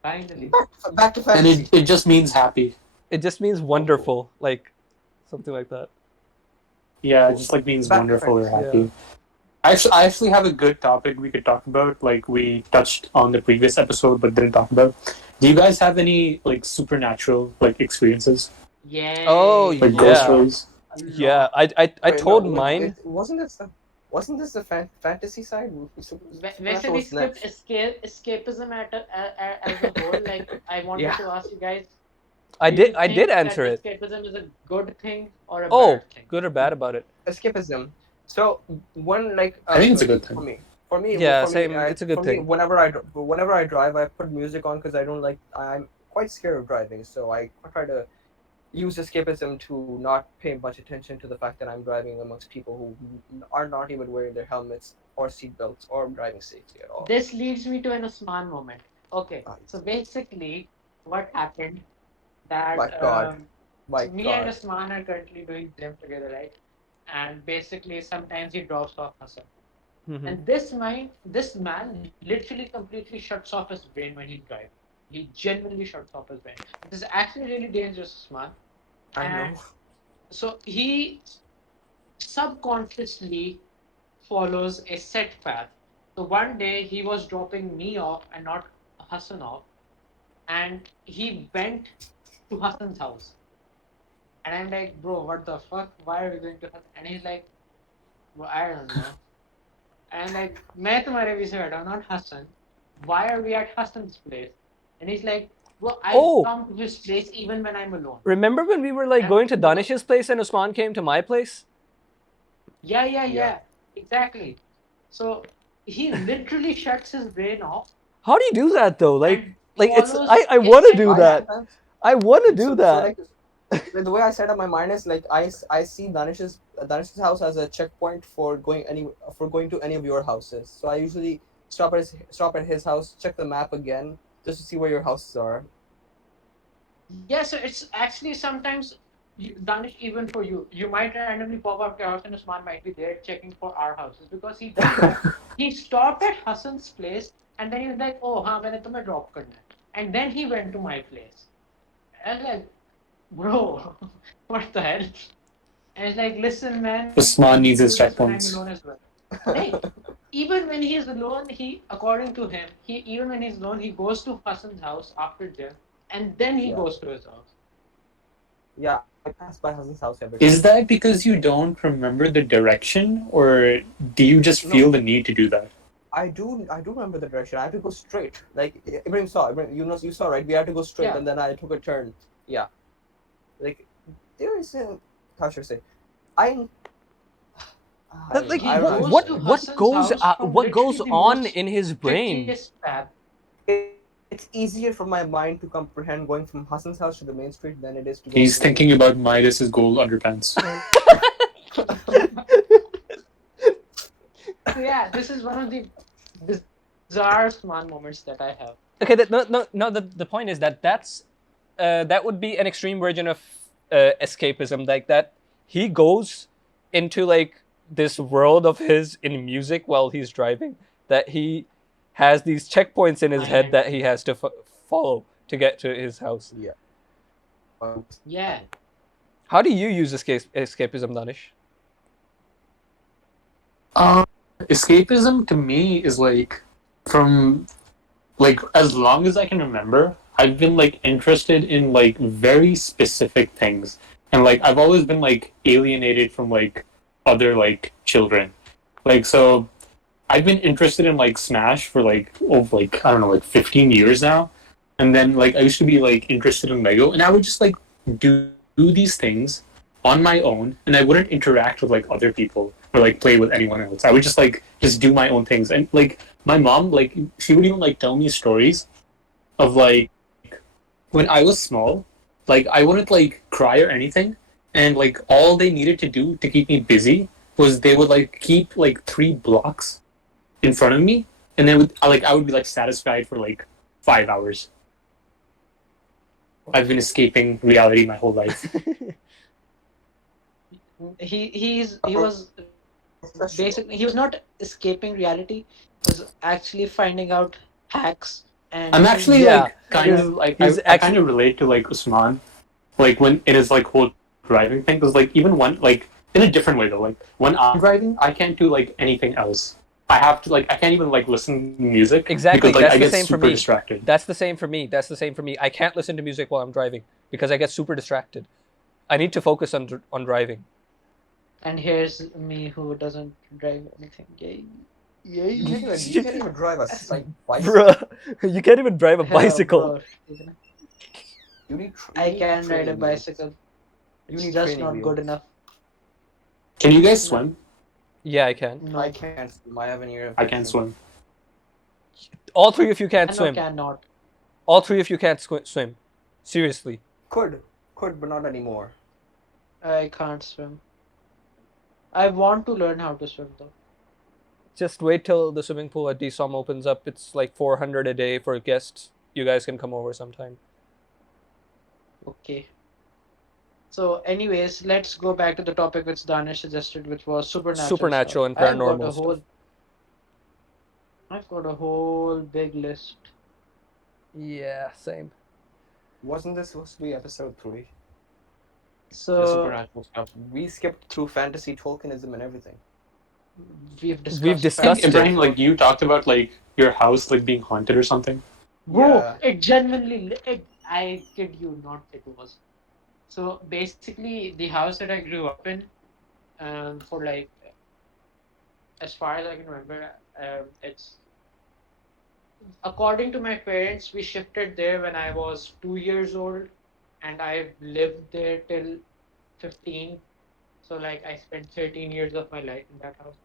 Finally. Back to And fantasy. it just means happy. It just means wonderful, like something like that. Yeah, it just like means Back to wonderful or fantasy. happy. Yeah. I actually have a good topic we could talk about, like we touched on the previous episode but didn't talk about. Do you guys have any like supernatural like experiences? Yeah. Oh, Like Yeah. ghost stories? Yeah, I Wait, told no, mine. Wasn't this the fantasy side? When we skipped escapism as a whole, like I wanted Yeah. to ask you guys. I do you did think that answer it. Escapism is a good thing or a Oh, bad thing? good or bad about it? Escapism. So one like I think it's a good thing. For me, Yeah, for same, Me, it's a good for thing. Me, whenever I drive, I put music on because I'm quite scared of driving. So I try to use escapism to not pay much attention to the fact that I'm driving amongst people who are not even wearing their helmets or seatbelts or driving safely at all. This leads me to an Usman moment. Okay, Ah, so basically, what happened that My God. My me and God. Usman are currently doing gym together, right? And basically, sometimes he drops off Hassan. Mhm. And this man literally completely shuts off his brain when he drives. He genuinely shuts off his brain. This is actually really dangerous, man. I And know. so he subconsciously follows a set path. So one day he was dropping me off and not Hassan off, and he went to Hassan's house. And I'm like, bro, what the fuck? Why are we going to Hassan? And he's like, well, I don't know. And I'm like, मैं तुम्हारे पीछे बैठा हूँ, not Hassan. Why are we at Hassan's place? And he's like, well, I Oh. come to his place even when I'm alone. Remember when we were like Yeah. going to Danish's place and Usman came to my place? Yeah. Exactly. So he literally shuts his brain off. How do you do that though? Like it's follows I a want to set do path. that. I want to do So, that. like, the way I set up my mind is like I see Danish's house as a checkpoint for going to any of your houses. So I usually stop at his house, check the map again just to see where your houses are. Yeah, so it's actually sometimes Danish, even for you. You might randomly pop up to your house and Usman might be there checking for our houses because he did that. He stopped at Hassan's place and then he was like, oh, हाँ मैंने तुम्हें drop करना है. And then he went to my place. And I was like, bro, what the hell? And it's like, listen, man. Usman needs his do this when I'm checkpoints. alone as well. Hey, even when he is alone, according to him, even when he's alone, he goes to Hassan's house after gym, and then he Yeah. goes to his house. Yeah, I pass by Hassan's house every day. Is that because you don't remember the direction, or do you just feel the need to do that? I do remember the direction. I have to go straight. Like Ibrahim saw, you saw, right? We had to go straight, Yeah. and then I took a turn. Yeah, like there is a how should I say? But, like, He goes what to what Hassan's goes house from what goes literally the on most in his brain? trickiest path. It's easier for my mind to comprehend going from Hassan's house to the main street than it is to. He's thinking about Midas's gold underpants. So yeah, this is one of the bizarre Usman moments that I have. Okay, no. The point is that would be an extreme version of escapism, like that he goes into like this world of his in music while he's driving. That he has these checkpoints in his head that he has to follow to get to his house. Yeah. Yeah. How do you use escapism, Danish? Escapism to me is like from like as long as I can remember, I've been like interested in like very specific things, and like I've always been like alienated from like other like children. Like so, I've been interested in like Smash for like I don't know, like 15 years now, and then like I used to be like interested in Lego, and I would just like do these things on my own, and I wouldn't interact with like other people. or like play with anyone else. I would just do my own things. And like my mom, like she would even like tell me stories of like when I was small, like I wouldn't like cry or anything, and like all they needed to do to keep me busy was they would like keep like 3 blocks in front of me, and then I would be like satisfied for like 5 hours. I've been escaping reality my whole life. He was basically, he was not escaping reality. He was actually finding out hacks and I'm things actually that Yeah, like kind he's of like he's I kind actually of relate to like Usman, like when it is like whole driving thing, because like even when like in a different way though, like when I'm driving, I can't do like anything else. I have to like I can't even like listen to music exactly. because like That's I the get same for super me. distracted. That's the same for me. That's the same for me. I can't listen to music while I'm driving because I get super distracted. I need to focus on driving. and here's me who doesn't drive anything. Yay. You can't even drive a like bicycle. Bruh, you can't even drive a bicycle. Bro, You I need can ride a training wheels. bicycle. You It's need just training not good wheels. enough. Can you guys No, swim? Yeah, I can. I no, can't swim. I have an ear I can't infection. swim. All three of you can't cannot, swim. cannot. All three of you can't swim. Seriously. Could, but not anymore. I can't swim. I want to learn how to swim though. Just wait till the swimming pool at DSOM opens up. It's like 400 a day for guests. You guys can come over sometime. Okay. So, anyways, let's go back to the topic which Danish suggested, which was supernatural stuff. Supernatural and paranormal stuff. I've got a whole big list. Yeah, same. Wasn't this supposed to be episode 3? The So supernatural stuff. We skipped through fantasy, Tolkienism, and everything. we've discussed. We've I think discussed it. Ibrahim, like you talked about like your house like being haunted or something. Bro, Yeah. it genuinely, I kid you not, it was. So basically, the house that I grew up in, for like, as far as I can remember, it's, according to my parents, we shifted there when I was 2 years old, and I've lived there till 15. So like I spent 13 years of my life in that house.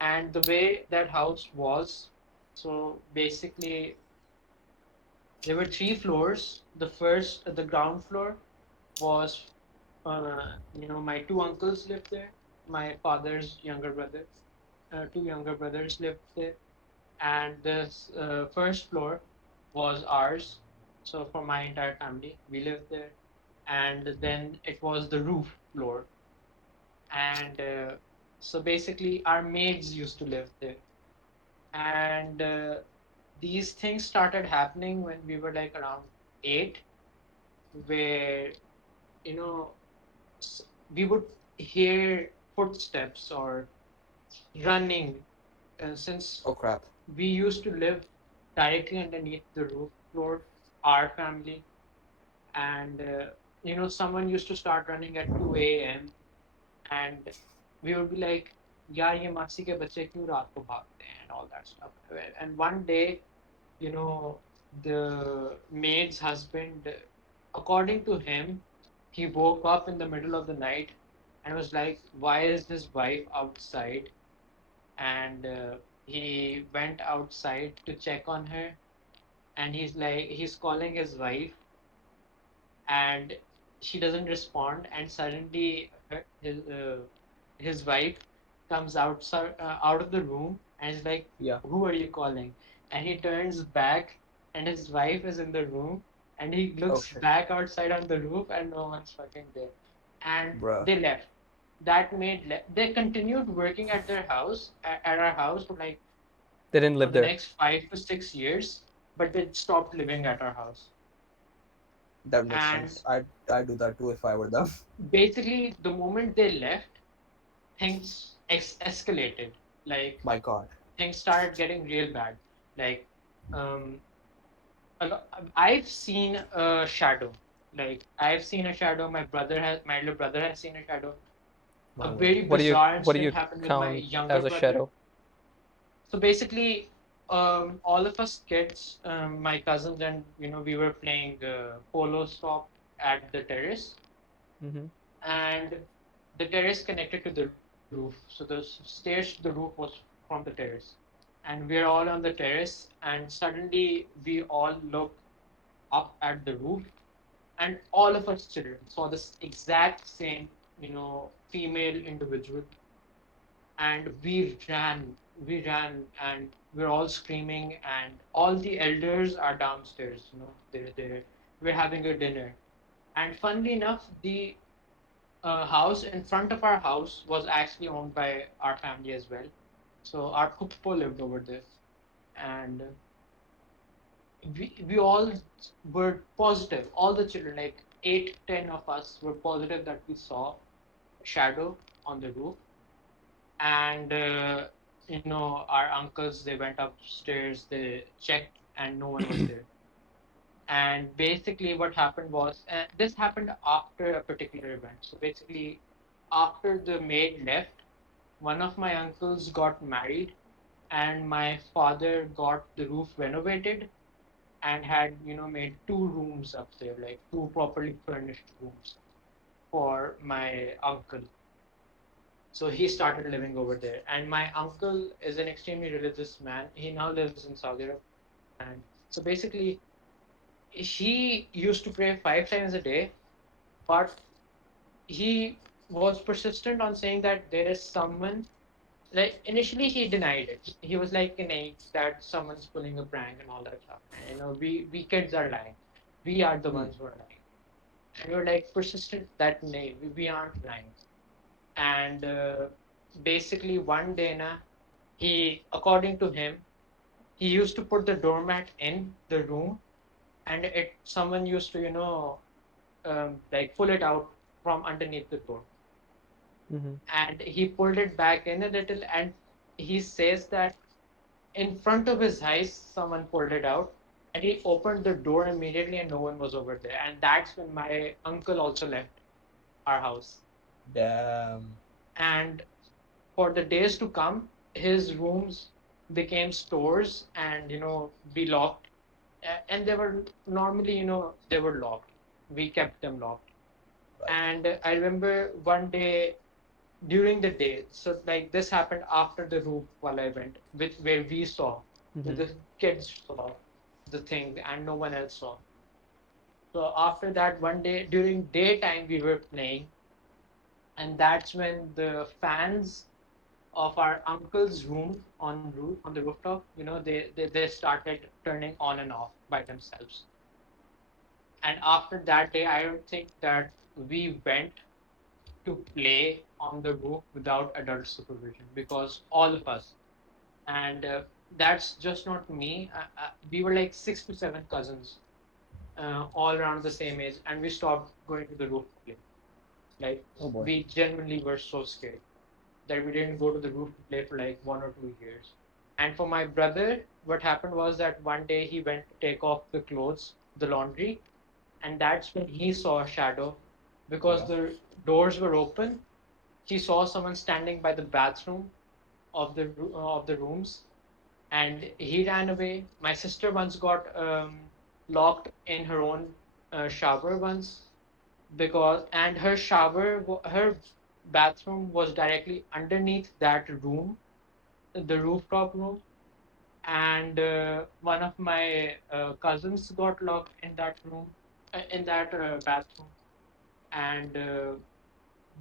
And the way that house was, so basically there were 3 floors. The ground floor was, my 2 uncles lived there. My father's younger brother, 2 younger brothers lived there, and the first floor was ours. So for my entire family, we lived there, and then it was the roof floor, and so basically our maids used to live there, and these things started happening when we were like around 8, where you know we would hear footsteps or running, since Oh crap. we used to live directly underneath the roof floor, our family, and someone used to start running at 2 a.m. and we would be like, यार ये मासी के बच्चे क्यों रात को भागते हैं and all that stuff. And one day, you know, the maid's husband, according to him, he woke up in the middle of the night and was like, why is his wife outside? And he went outside to check on her, and he's calling his wife, and she doesn't respond, and suddenly his wife comes out of the room and is like, Yeah. who are you calling? And he turns back, and his wife is in the room, and he Oh looks shit. back outside on the roof, and no one's fucking there. And Bruh. they left. That maid left. They continued working at their house, at our house, for like, They didn't for live the there. next 5 to 6 years, but they stopped living at our house. That makes And sense. I'd do that too if I were them. basically, the moment they left, things escalated. Like, My god. things started getting real bad. Like, um, I've seen a shadow. Like, I've seen a shadow. My little brother has seen a shadow. A My very lord. bizarre What do incident you happened with my count younger as a brother. shadow? So basically, all of us kids, my cousins, and we were playing polo stop at the terrace, Mm-hmm. and the terrace connected to the roof. roof. So the stairs to the roof was from the terrace, and we're all on the terrace. And suddenly we all look up at the roof, and all of us children saw this exact same, female individual, and we ran, and we're all screaming, and all the elders are downstairs. We're having a dinner, and funnily enough, the house in front of our house was actually owned by our family as well. So our puppo lived over there, and we all were positive. All the children, like 8, 10 of us, were positive that we saw a shadow on the roof. And our uncles, they went upstairs, they checked, and no one was there. And basically, what happened was, this happened after a particular event. So basically, after the maid left, one of my uncles got married, and my father got the roof renovated and had, made 2 rooms up there, like 2 properly furnished rooms for my uncle. So he started living over there. And my uncle is an extremely religious man. He now lives in Saudi Arabia. And so basically, he used to pray 5 times a day, but he was persistent on saying that there is someone. Like initially, he denied it. He was like, that someone's pulling a prank and all that stuff. And, we kids are lying. We are the ones who are lying. And we're like persistent that nay, we aren't lying. And basically, one day, according to him, he used to put the doormat in the room, and someone used to, like pull it out from underneath the door. Mm-hmm. And he pulled it back in a little, and he says that in front of his eyes, someone pulled it out, and he opened the door immediately, and no one was over there. And that's when my uncle also left our house. Damn. And for the days to come, his rooms became stores, and we locked. And they were normally, they were locked. We kept them locked. Right. And I remember one day during the day, so like this happened after the roof while I went, with where we saw, Mm-hmm. the kids saw the thing, and no one else saw. So after that, one day during daytime we were playing, and that's when the fans of our uncle's room on the rooftop, they started turning on and off by themselves. And after that day, I don't think that we went to play on the roof without adult supervision, because all of us, and that's just not me. We were like 6 to 7 cousins, all around the same age, and we stopped going to the roof to play. Like, Oh boy. we genuinely were so scared that we didn't go to the roof to play for like 1 or 2 years. And for my brother, what happened was that one day he went to take off the clothes, the laundry, and that's when he saw a shadow, because the doors were open. He saw someone standing by the bathroom of the rooms, and he ran away. My sister once got locked in her own shower once, because and her bathroom was directly underneath that room, the rooftop room. And one of my cousins got locked in that room, in that bathroom. And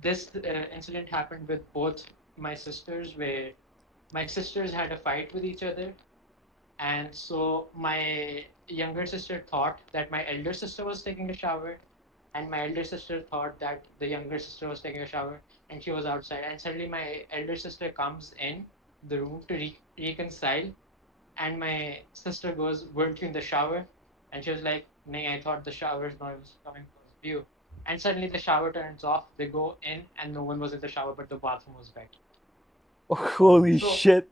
this incident happened with both my sisters, where my sisters had a fight with each other. And so my younger sister thought that my elder sister was taking a shower, and my elder sister thought that the younger sister was taking a shower, and she was outside. And suddenly my elder sister comes in the room to reconcile, and my sister goes, "Weren't you in the shower?" And she was like, "Nay, I thought the shower's noise was coming because of you." And suddenly the shower turns off. They go in, and no one was in the shower, but the bathroom was wet. Holy So, shit!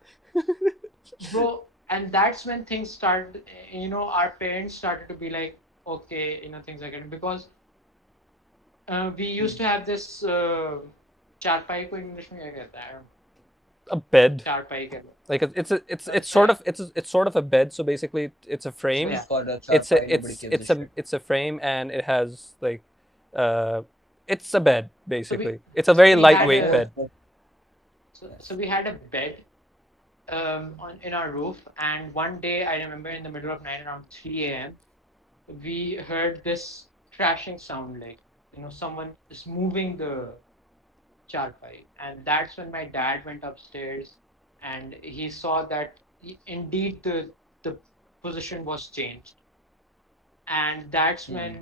bro, and that's when things started. Our parents started to be like, okay, things are getting, because we used to have this चारपाई को English में क्या कहता है? A bed. चारपाई कहते हैं. Like it's sort of it's sort of a bed. So basically, it's a frame. Yeah. Called a It's charpai, a nobody it's gives a it's a shit. it's a frame, and it has it's a bed basically. we- It's a very we had lightweight a- bed. So we had a bed in our roof, and one day I remember in the middle of night around 3 a.m. we heard this crashing sound, like someone is moving the charpai, and that's when my dad went upstairs, and he saw that indeed the position was changed, and that's when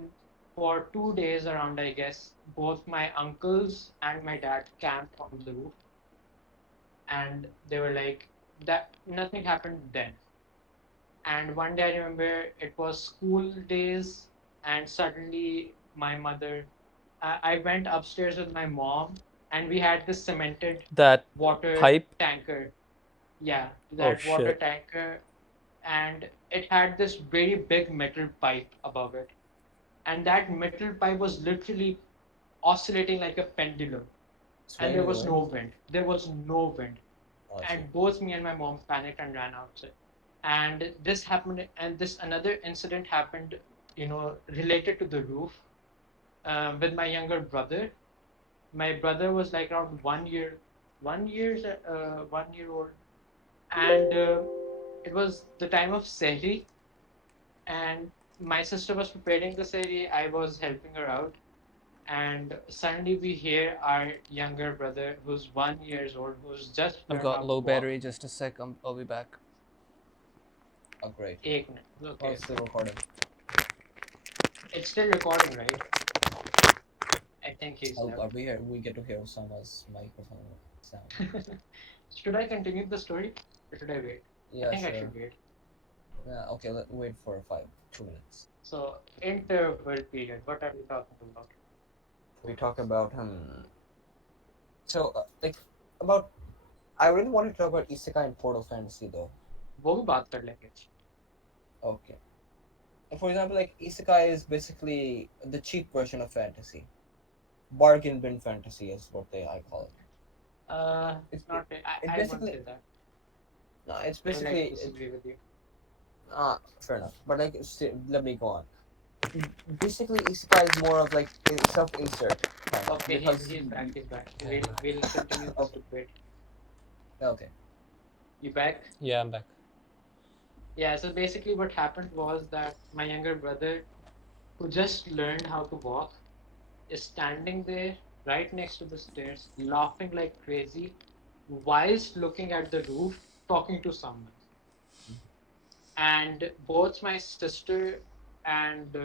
for 2 days around, I guess, both my uncles and my dad camped on the roof, and they were like that nothing happened then. And one day I remember it was school days, and suddenly my mother, I went upstairs with my mom, and we had this cemented That water pipe. tanker. Yeah, Oh that water shit. tanker, and it had this very big metal pipe above it. And that metal pipe was literally oscillating like a pendulum. And Swaying there in the was wind. no wind. There was no wind. Oh, I see. And both me and my mom panicked and ran outside. And this happened, and this another incident happened, related to the roof, with my younger brother. My brother was like around 1 year, 1 year old, and it was the time of Sehri, and my sister was preparing the Sehri. I was helping her out, and suddenly we hear our younger brother, who's 1 years old, who's just I've learned got how to low walk. battery. Just a sec. I'll be back. Oh, great. Ek minute. Oh, Okay, it's still recording. it's still recording, right? I think he's Oh, left. we get to hear Osama's microphone sound. Should I continue the story, or should I wait? Yeah, I think I sure. should wait. Yeah, okay, wait for 2 minutes. So, interval period. What are we talking about? We talk about so like about I really want to talk about isekai and portal fantasy though. वो भी बात कर लेंगे. Okay. For example, like isekai is basically the cheap version of fantasy. Bargain bin fantasy is what I call it. It's not. it I won't basically say that. no, it's I would like to basically disagree with you. fair enough. But like let me go on. Basically, isekai is more of like a self-insert kind of, Okay, because he's back. He's back. We'll continue this debate. okay. You back? Yeah, I'm back. Yeah. So basically, what happened was that my younger brother, who just learned how to walk, is standing there right next to the stairs, laughing like crazy, whilst looking at the roof, talking to someone. And both my sister and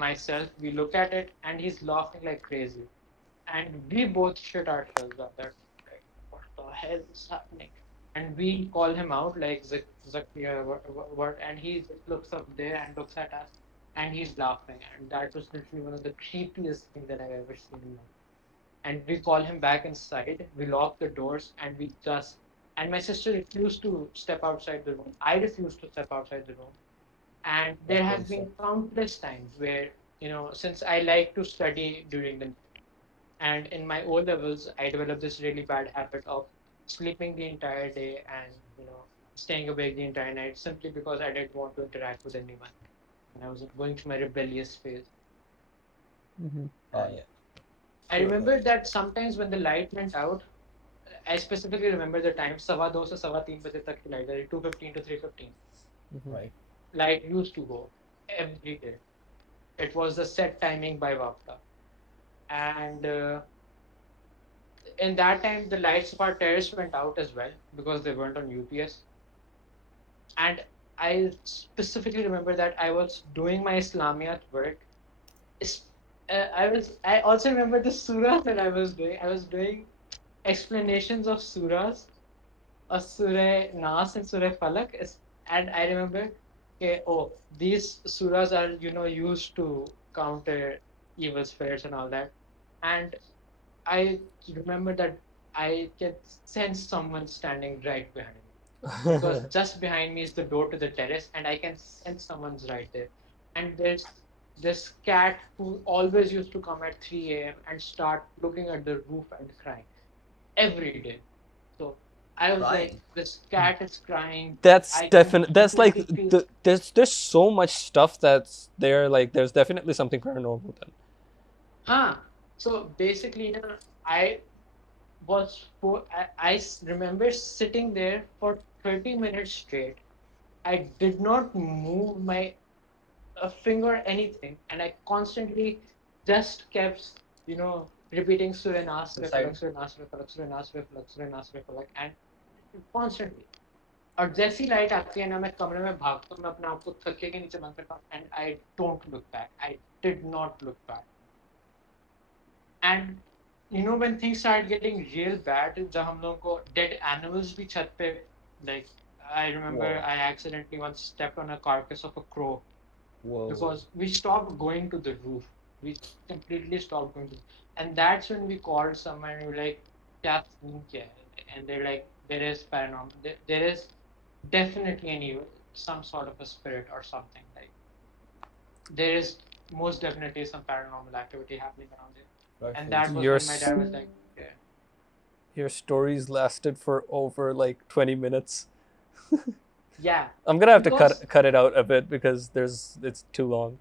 myself, we look at it, and he's laughing like crazy, and we both shit ourselves at that. Like, what the hell is happening? And we call him out like Zakia, what? And he just looks up there and looks at us, and he's laughing. And that was literally one of the creepiest things that I've ever seen in life. And we call him back inside. We lock the doors, and we just. And my sister refused to step outside the room. I refused to step outside the room. And there have been countless times where, since I like to study during the night, and in my O levels, I developed this really bad habit of sleeping the entire day and, staying awake the entire night simply because I didn't want to interact with anyone. And I was going through my rebellious phase. Mm-hmm. Oh yeah. I remember that sometimes when the light went out, I specifically remember the time, 2:15 से 3:15 बजे तक की light, 2:15 to 3:15. Mm-hmm. Right. Light used to go every day. It was the set timing by Vapta. And in that time, the lights of our terrace went out as well because they weren't on UPS. And I specifically remember that I was doing my Islamiyat work. I also remember the surah that I was doing. I was doing explanations of surahs, of Surah Nas and Surah Falak. And I remember, okay, oh, these surahs are, used to counter evil spirits and all that. And I remember that I can sense someone standing right behind me, because just behind me is the door to the terrace, and I can sense someone's right there. And there's this cat who always used to come at 3 a.m. and start looking at the roof and crying every day. So I was like, Crying. this cat is crying. That's I can definite. That's like literally feel. there's so much stuff that's there. Like there's definitely something paranormal then. Huh. So basically, I was for remember sitting there for 30 minutes straight. I did not move my a finger or anything, and I constantly just kept, repeating Surenas Inside. Reflux, Surenas Reflux, Surenas Reflux, Surenas Reflux, and constantly. और जैसी light आती है ना मैं कमरे में भागता हूँ मैं अपने आप को तकिए के नीचे बंद करता हूँ and I don't look back I did not look back and when things started getting real bad जब हम लोगों को dead animals भी छत पे like I remember Whoa. I accidentally once stepped on a carcass of a crow Whoa. because we stopped going to the roof. We completely stopped going to, and that's when we called someone and we were like, "क्या scene क्या है?" And they're like, "There is paranormal. There is definitely some sort of a spirit or something like. There is most definitely some paranormal activity happening around it." Right. And that was Your when my dad was like, "Yeah." your stories lasted for over like 20 minutes. Yeah. I'm gonna have to Because- cut it out a bit because it's too long.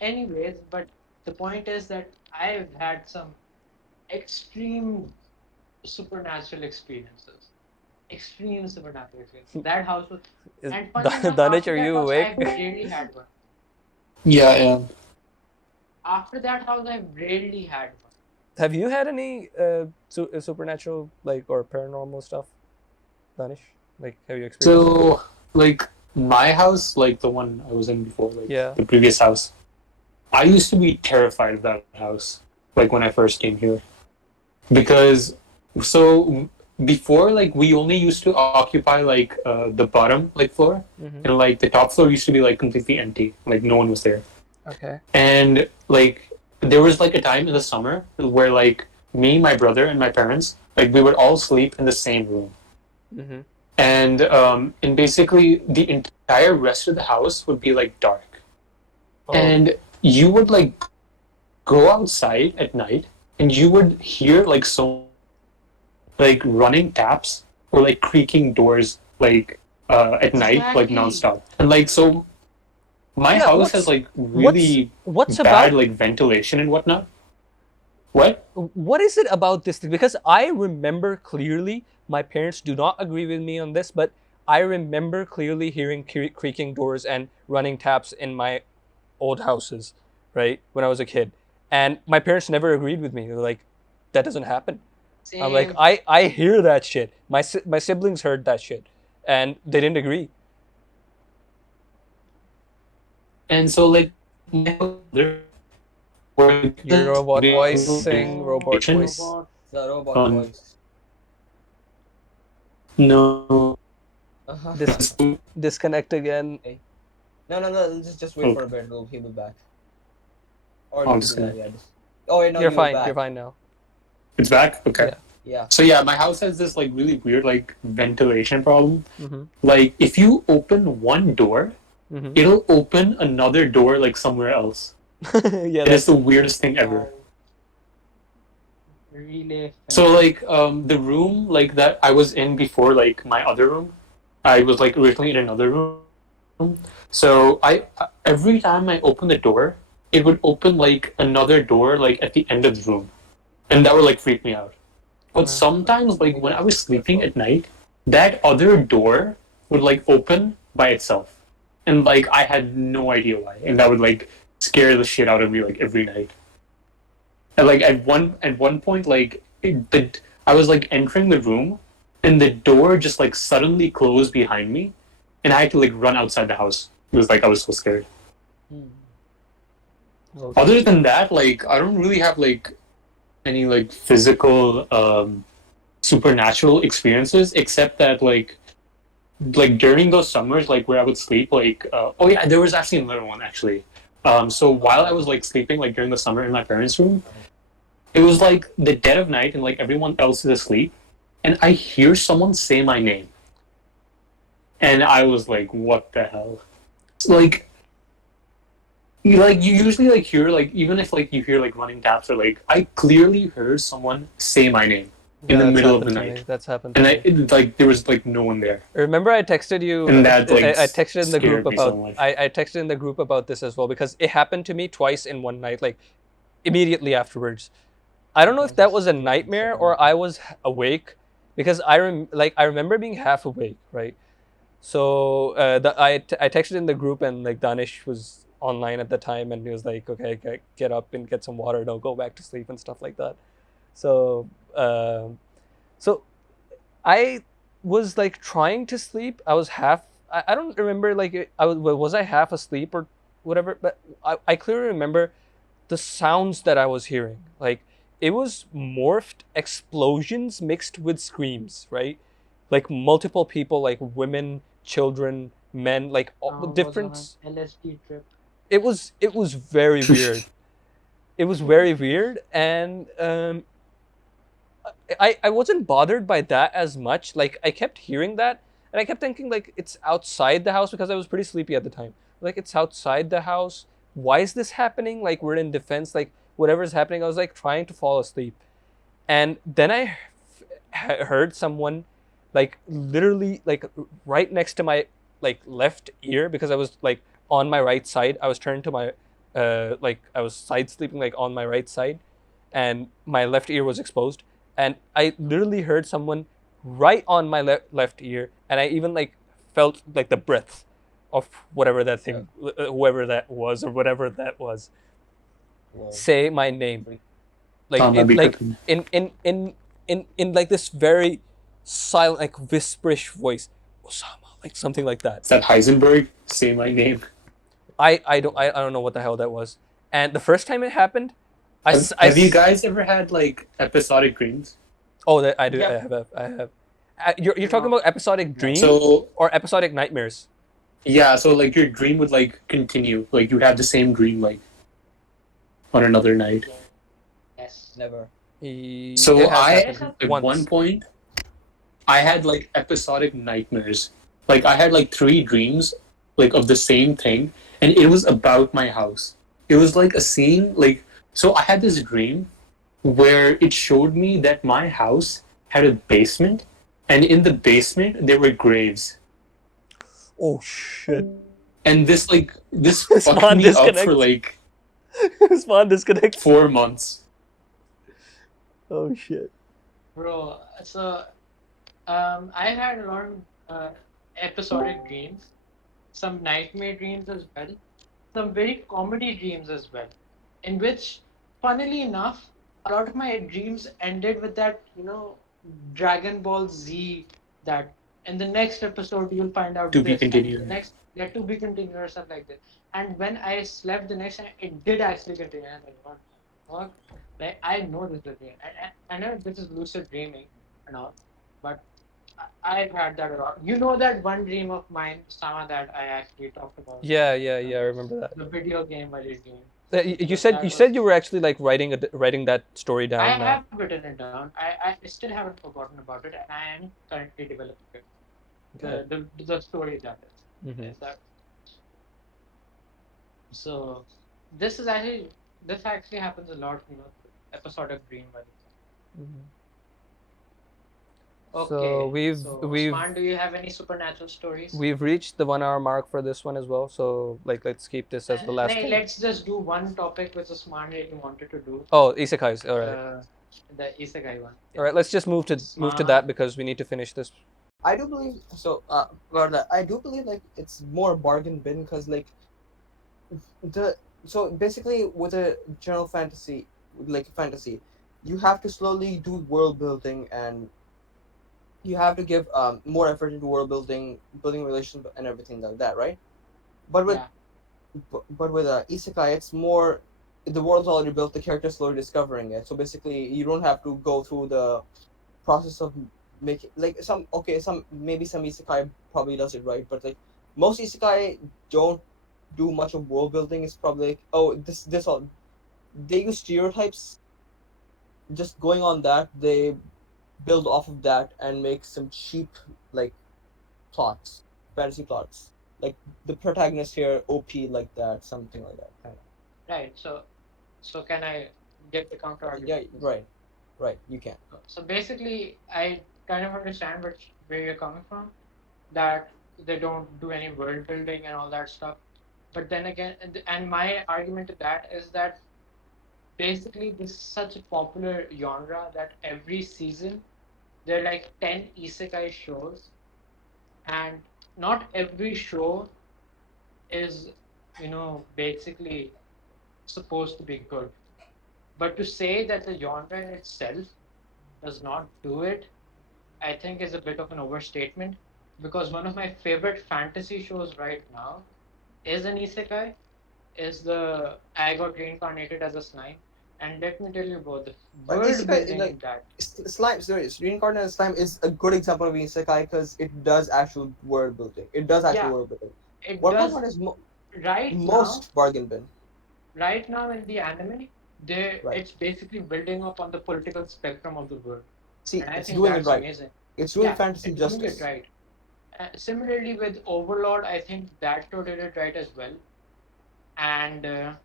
Anyways, but the point is that I've had some extreme supernatural experiences. Extreme supernatural experiences. That house was. And funny enough, Danish, after are that you house, awake? I've rarely had one. Yeah, I am. After that house, I've rarely had one. Have you had any supernatural like or paranormal stuff, Danish? Like, have you experienced? So, like, my house, like the one I was in before, like Yeah. the previous house, I used to be terrified of that house, like when I first came here. Because, so before, like, we only used to occupy, like, the bottom, like, floor, Mm-hmm. and, like, the top floor used to be, like, completely empty. Like, no one was there. Okay. And, like, there was, like, a time in the summer where, like, me, my brother, and my parents, like, we would all sleep in the same room. Mm-hmm. And basically the entire rest of the house would be like dark, and you would like go outside at night and you would hear like so like running taps or like creaking doors like at night like Exactly. nonstop, and like so my Yeah, house has like really what's bad about like ventilation and whatnot. What is it about this thing? Because I remember clearly, my parents do not agree with me on this, but I remember clearly hearing creaking doors and running taps in my old houses, right, when I was a kid. And my parents never agreed with me. They're like, that doesn't happen. I'm like, Same. I hear that shit. My siblings heard that shit, and they didn't agree. And so like my brother were Your robot voice, little sing robot voice. Robot. It's a robot voice. No. This disconnect again. No. Just wait Okay. for a bit. He'll be back. Or I'm you just do that, gonna- yeah. Oh wait, no, You're you're fine. back. You're fine now. It's back? Okay. Yeah. Yeah. So yeah, my house has this like really weird like ventilation problem. Mm-hmm. Like if you open one door, Mm-hmm. it'll open another door like somewhere else. Yeah, And it's the weirdest thing ever. Really. So like the room like that I was in before, like my other room, I was like originally in another room. So I every time I open the door, it would open like another door like at the end of the room, and that would like freak me out. But sometimes like when I was sleeping at night, that other door would like open by itself, and like I had no idea why, and that would like scare the shit out of me like every night. And like at one point, like I was like entering the room, and the door just like suddenly closed behind me, and I had to like run outside the house. It was like I was so scared. Okay. Other than that, like I don't really have like any like physical supernatural experiences, except that like during those summers like where I would sleep like oh yeah, there was actually another one actually. So while I was like sleeping like during the summer in my parents' room, it was like the dead of night and like everyone else is asleep, and I hear someone say my name, and I was like, what the hell? Like you usually like hear like even if like you hear like running taps or like I clearly heard someone say my name in the that's middle of the happened to me. night, That's happened to and me. like there was like no one there. Remember, I texted you. And that, like, I texted in the scared group me so about. much. I texted in the group about this as well because it happened to me twice in one night, like immediately afterwards. I don't know if that was a nightmare or I was awake, because I remember being half awake, right? So I texted in the group, and like Danish was online at the time, and he was like, "Okay, get up and get some water. Don't go back to sleep," and stuff like that. So so I was like trying to sleep. I was half. I don't remember like was I half asleep or whatever, but I clearly remember the sounds that I was hearing. Like it was morphed explosions mixed with screams, right? Like multiple people, like women, children, men, like all Was on different. an LSD trip. It was very weird. It was very weird, and I wasn't bothered by that as much. Like I kept hearing that, and I kept thinking like it's outside the house because I was pretty sleepy at the time. Like it's outside the house. Why is this happening? Like we're in defense. Like whatever's happening, I was like trying to fall asleep, and then I heard someone, like literally like right next to my like left ear, because I was like on my right side. I was turned to my like I was side sleeping like on my right side, and my left ear was exposed, and I literally heard someone right on my left ear, and I even like felt like the breath of whatever that thing, whoever that was or whatever that was, Whoa. say my name, like That'd be like creepy. in like this very silent, like whisperish voice, Osama, like something like that. Is that Heisenberg? Say my name. I don't know what the hell that was. And the first time it happened, Have you guys ever had like episodic dreams? Oh, that I do. Yep. I have. You're talking about episodic dreams So or episodic nightmares? yeah, so like your dream would like continue, like you'd have the same dream like on another night. Yes. Never. So It has I happened at once. one point I had like episodic nightmares. Like I had like 3 dreams like of the same thing, and it was about my house. It was like a scene like, so I had this dream where it showed me that my house had a basement, and in the basement there were graves. Oh shit! And this Spawn fucked me up for disconnect. like Spawn disconnect. 4 months. Oh shit! Bro, so I had a lot of episodic dreams, some nightmare dreams as well, some very comedy dreams as well, in which, funnily enough, a lot of my dreams ended with that, Dragon Ball Z, that in the next episode you'll find out To be this, and the continued. next, to be continued or something like this. And when I slept the next time, it did actually continue. I was like, what? Like, I know this is a dream. I know this is lucid dreaming and all, but I've had that a lot. You know that one dream of mine, Sama, that I actually talked about. Yeah, I remember that. The video game I did doing. You said you were actually like writing that story down I now. have written it down. I still haven't forgotten about it, and I am currently developing it. The story that is. Mhm. Is that. So this actually happens a lot, episodic dream. Okay. So we've Usman, do you have any supernatural stories? we've reached the 1 hour mark for this one as well. So like let's keep this as the last Hey, thing. let's just do one topic which Usman really wanted to do. Oh, isekais. All right. The isekai one. All right. Let's just move to that because we need to finish this. I do believe so. About that, I do believe like it's more bargain bin because like so basically with a general fantasy, you have to slowly do world building, and you have to give more effort into world building relations and everything like that, right? But with isekai, it's more the world's already built, the character's slowly discovering it. So basically, you don't have to go through the process of making like some isekai probably does it right, but like most isekai don't do much of world building. It's probably like, oh, this all they use stereotypes. Just going on that, they build off of that and make some cheap like fantasy plots. Like the protagonist here, OP like that, something like that kind of. Right. So can I get the counter argument? Yeah, right. You can. So basically, I kind of understand where you're coming from, that they don't do any world building and all that stuff. But then again, and my argument to that is that basically this is such a popular genre that every season there are like 10 isekai shows, and not every show is, basically supposed to be good. But to say that the genre in itself does not do it, I think is a bit of an overstatement, because one of my favorite fantasy shows right now is an isekai, is the I got reincarnated as a slime. And let me tell you about the But world isekai, building in like that. slime, sorry, reincarnated slime is a good example of isekai because it does actual world building. It does actual Yeah, world building. it What does. Pokemon is right now most bargain bin, right now in the anime, right? it's basically building up on the political spectrum of the world. See, And I it's think doing it that's right. amazing. It's doing Yeah, fantasy it's doing it justice. right. Similarly with Overlord, I think that show did it right as well. And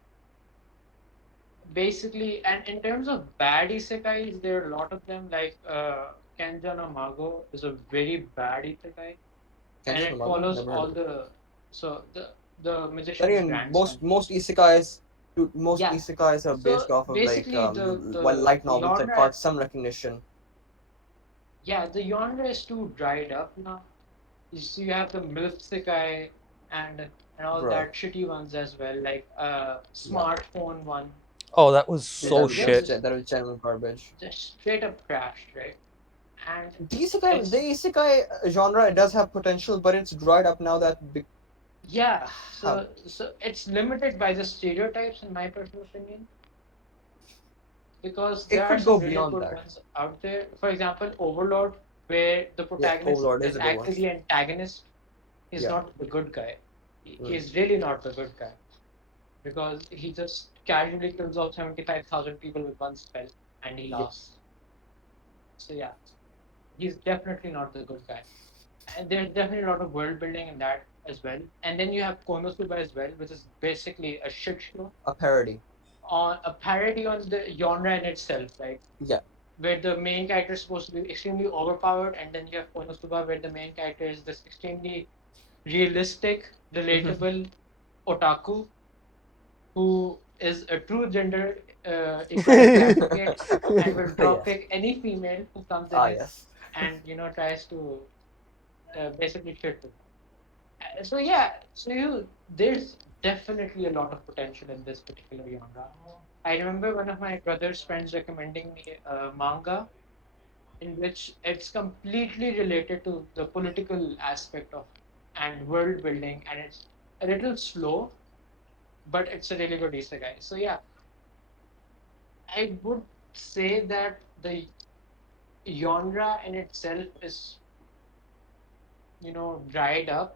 basically, and in terms of bad isekais, there are a lot of them. Like Kenja no Mago is a very bad isekai, and Kenja's no it Mago? follows Never heard all of it. the Then magician's again, grandson. most isekais, dude, most Yeah. isekais are based So off of like basically, the the light novels that genre, caught some recognition. yeah, the genre is too dried up now. You have the MILF Sekai and all Bro, that shitty ones as well, like yeah, smartphone one. Oh, that was dude, so They're shit. just that was genuine garbage. straight up trash, right? And The it's isekai genre, it does have potential, but it's dried up now that yeah, how so it's limited by the stereotypes in my personal opinion, because there it are could some go really beyond good that. ones out there. For example, Overlord, where the Yeah, protagonist Overlord is is a good one. actually the antagonist. He's Yeah. not the good guy. Mm. He's really not the good guy, because he just casually kills off 75,000 people with one spell and he Yep. lost. So yeah, he's definitely not the good guy. And there's definitely a lot of world building in that as well. And then you have Konosuba as well, which is basically a shit show, A parody. on a parody on the genre in itself, right? Yeah. Where the main character is supposed to be extremely overpowered, and then you have Konosuba, where the main character is this extremely realistic, relatable otaku who is a true gender equality advocate and will drop Yes. kick any female who comes in Ah, his yes. and tries to basically shit with them. So yeah, there's definitely a lot of potential in this particular genre. I remember one of my brother's friends recommending me a manga in which it's completely related to the political aspect of and world building, and it's a little slow, but it's a really good isekai. So yeah, I would say that the genre in itself is, dried up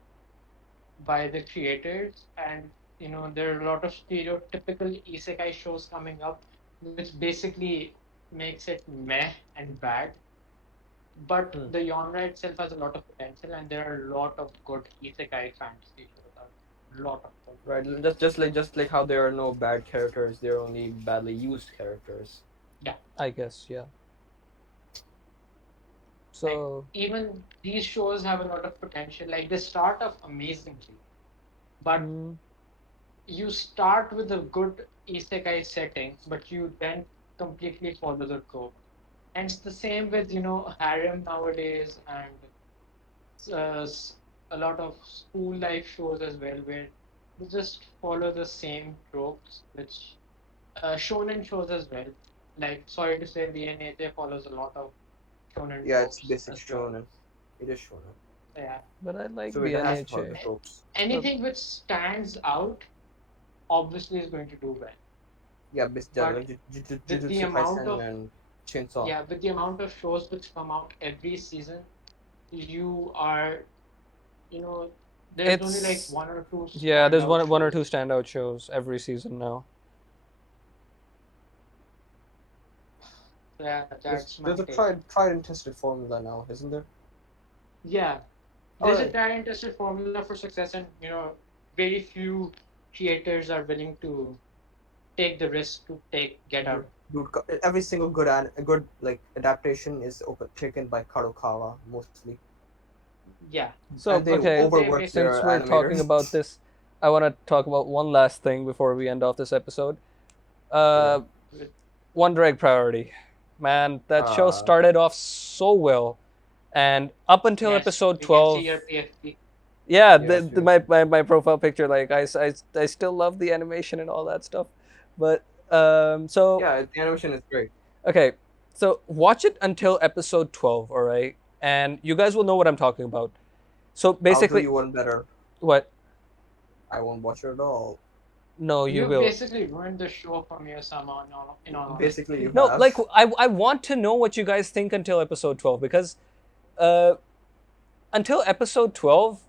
by the creators, and there are a lot of stereotypical isekai shows coming up, which basically makes it meh and bad. But Hmm. the genre itself has a lot of potential, and there are a lot of good isekai fantasy shows out there. A lot of them. Right. Just like how there are no bad characters, there are only badly used characters. Yeah, I guess, yeah. like So, even these shows have a lot of potential. Like they start off amazingly, but mm, you start with a good isekai setting, but you then completely follow the trope. And it's the same with harem nowadays, and a lot of school life shows as well, where they just follow the same tropes, which shonen shows as well. Like, sorry to say, the NHA follows a lot of shonen Yeah, it's tropes basic as well. shonen. It is shonen. Yeah, but I like So it has to follow the BNHA. tropes. anything which stands out obviously is going to do well. Yeah, basically But like with the Jujutsu amount Kaisen of and Chainsaw. with the amount of shows which come out every season, you are, you know, there's only like It's one or two yeah. There's standout one or shows. two standout shows every season now. So yeah, that's my There's a take. tried and tested formula now, isn't there? Yeah, Oh, there's a tried and tested formula for success, and very few creators are willing to take the risk to get dude, out. every single a good like adaptation is taken by Kadokawa mostly, Yeah, and So, they okay, because they overwork basically since their we're talking animators. about this, I want to talk about one last thing before we end off this episode. Yeah. Uh, Wonder Egg Priority. Man, that show Uh, started off so well, and up until Yes, episode we can 12, see your PFP. yeah, Yes, yes. my profile picture, like I still love the animation and all that stuff, but so Yeah, the animation is great. okay, so watch it until episode 12, all right, and you guys will know what I'm talking about. So I'll do basically, you one better. what? I won't watch it at all. No, you You will. basically ruined the show for me somehow. In all honesty. Basically, you No, have. like I want to know what you guys think until episode 12 because uh until episode 12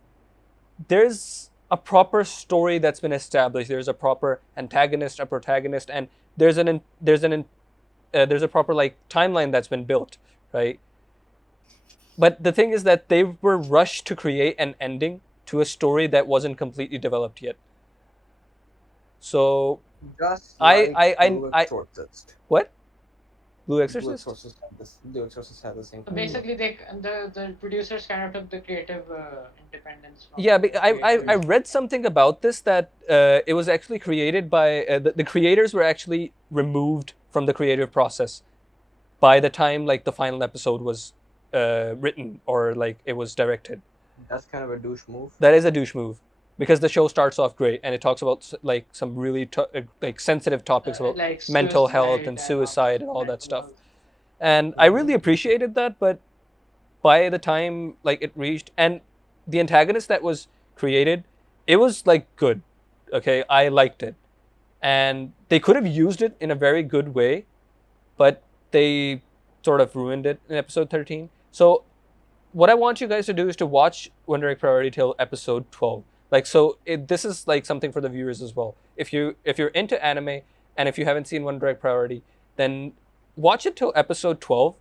there's a proper story that's been established. There's a proper antagonist, a protagonist, and there's a proper like timeline that's been built, right? But the thing is that they were rushed to create an ending to a story that wasn't completely developed yet. So Just I- like I- Blue I- Exorcist. what? Blue Blue Exorcist? Blue Exorcist had the same. So basically, the producers kind of took the creative independence. From Yeah, the I creators. read something about this that it was actually created by the creators were actually removed from the creative process by the time like the final episode was written or like it was directed. That's kind of a douche move. That is a douche move because the show starts off great and it talks about like some really like sensitive topics about Like mental health suicide and suicide and all that mental stuff. health. And I really appreciated that, but by the time like it reached and the antagonist that was created, it was like good. Okay, I liked it. And they could have used it in a very good way, but they sort of ruined it in episode 13. So what I want you guys to do is to watch Wonder Egg Priority till episode 12. Like so this is like something for the viewers as well. If you're into anime and if you haven't seen Wonder Egg Priority, then watch it till episode 12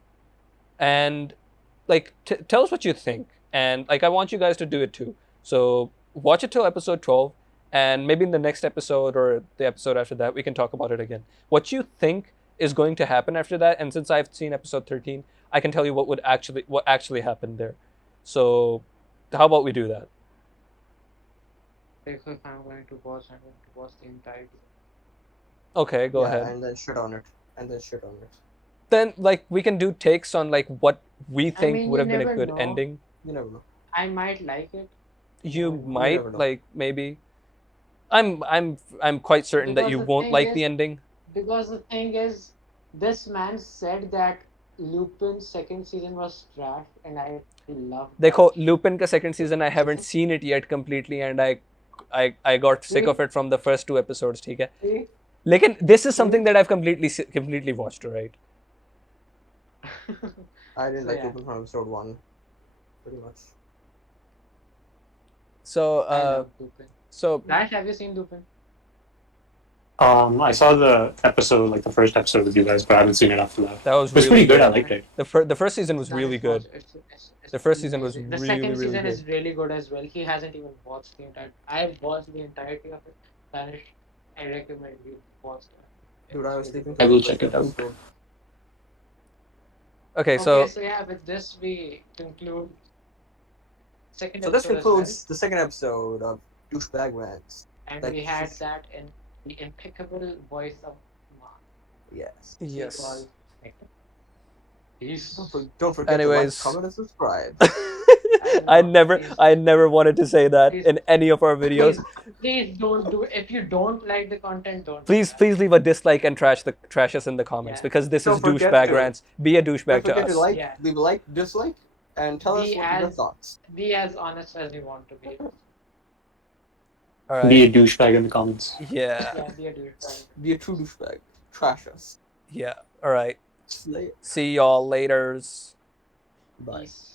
and like tell us what you think. And like I want you guys to do it too. So watch it till episode 12 and maybe in the next episode or the episode after that we can talk about it again. What you think is going to happen after that, and since I've seen episode 13, I can tell you what actually happened there. So how about we do that? If I'm going to watch, I'm going to watch the entire. Okay, go Yeah, ahead. and then shit on it. And then shit on it. Then like we can do takes on like what we think mean, would you have been a never good know. ending. You never know. I might like it. You You might never know. like maybe. I'm quite certain that Because you the won't thing like is- the ending. Because the thing is, this man said that Lupin's second season was trash, and I love. देखो Lupin का second season I haven't seen it yet completely and I got sick of it from the first 2 episodes, ठीक है? See? लेकिन this is something that I've completely watched, right? I didn't So, like yeah. Lupin from episode 1. Pretty much. So I love Lupin. so Dash, have you seen Lupin? I saw the episode, like the first episode with you guys, but I haven't seen it after that. that was It was really pretty good. I good. liked it. The first season was really good. The first season was the really, second really season good. is really good as well. He hasn't even watched the entire. I've watched the entirety of it. Danish, I recommend you watch that. Dude, I was sleeping. I through will the check first it out. episode. Okay, So so yeah, with this we conclude. Second So this episode as concludes the second episode of Douchebag Rants. well. And like, we had that in the impeccable voice of Mark. Yes. yes. Peace. Don't forget Anyways. to like, comment, and subscribe. I never wanted to say that Please. in any of our videos. Please don't do. If you don't like the content, don't. do Please that. please leave a dislike and trash us in the comments Yeah. because this Don't is forget douchebag to- rants. Be a Don't douchebag to forget us. to like, Yeah. leave a like, dislike, and tell us Be what your as- thoughts. Be as honest as you want to be. All right. Be a douchebag in the comments. Yeah. Yeah, be a dude. Be a true douchebag. Trash us. Yeah. All right. Slay it. See y'all laters. Bye. Peace.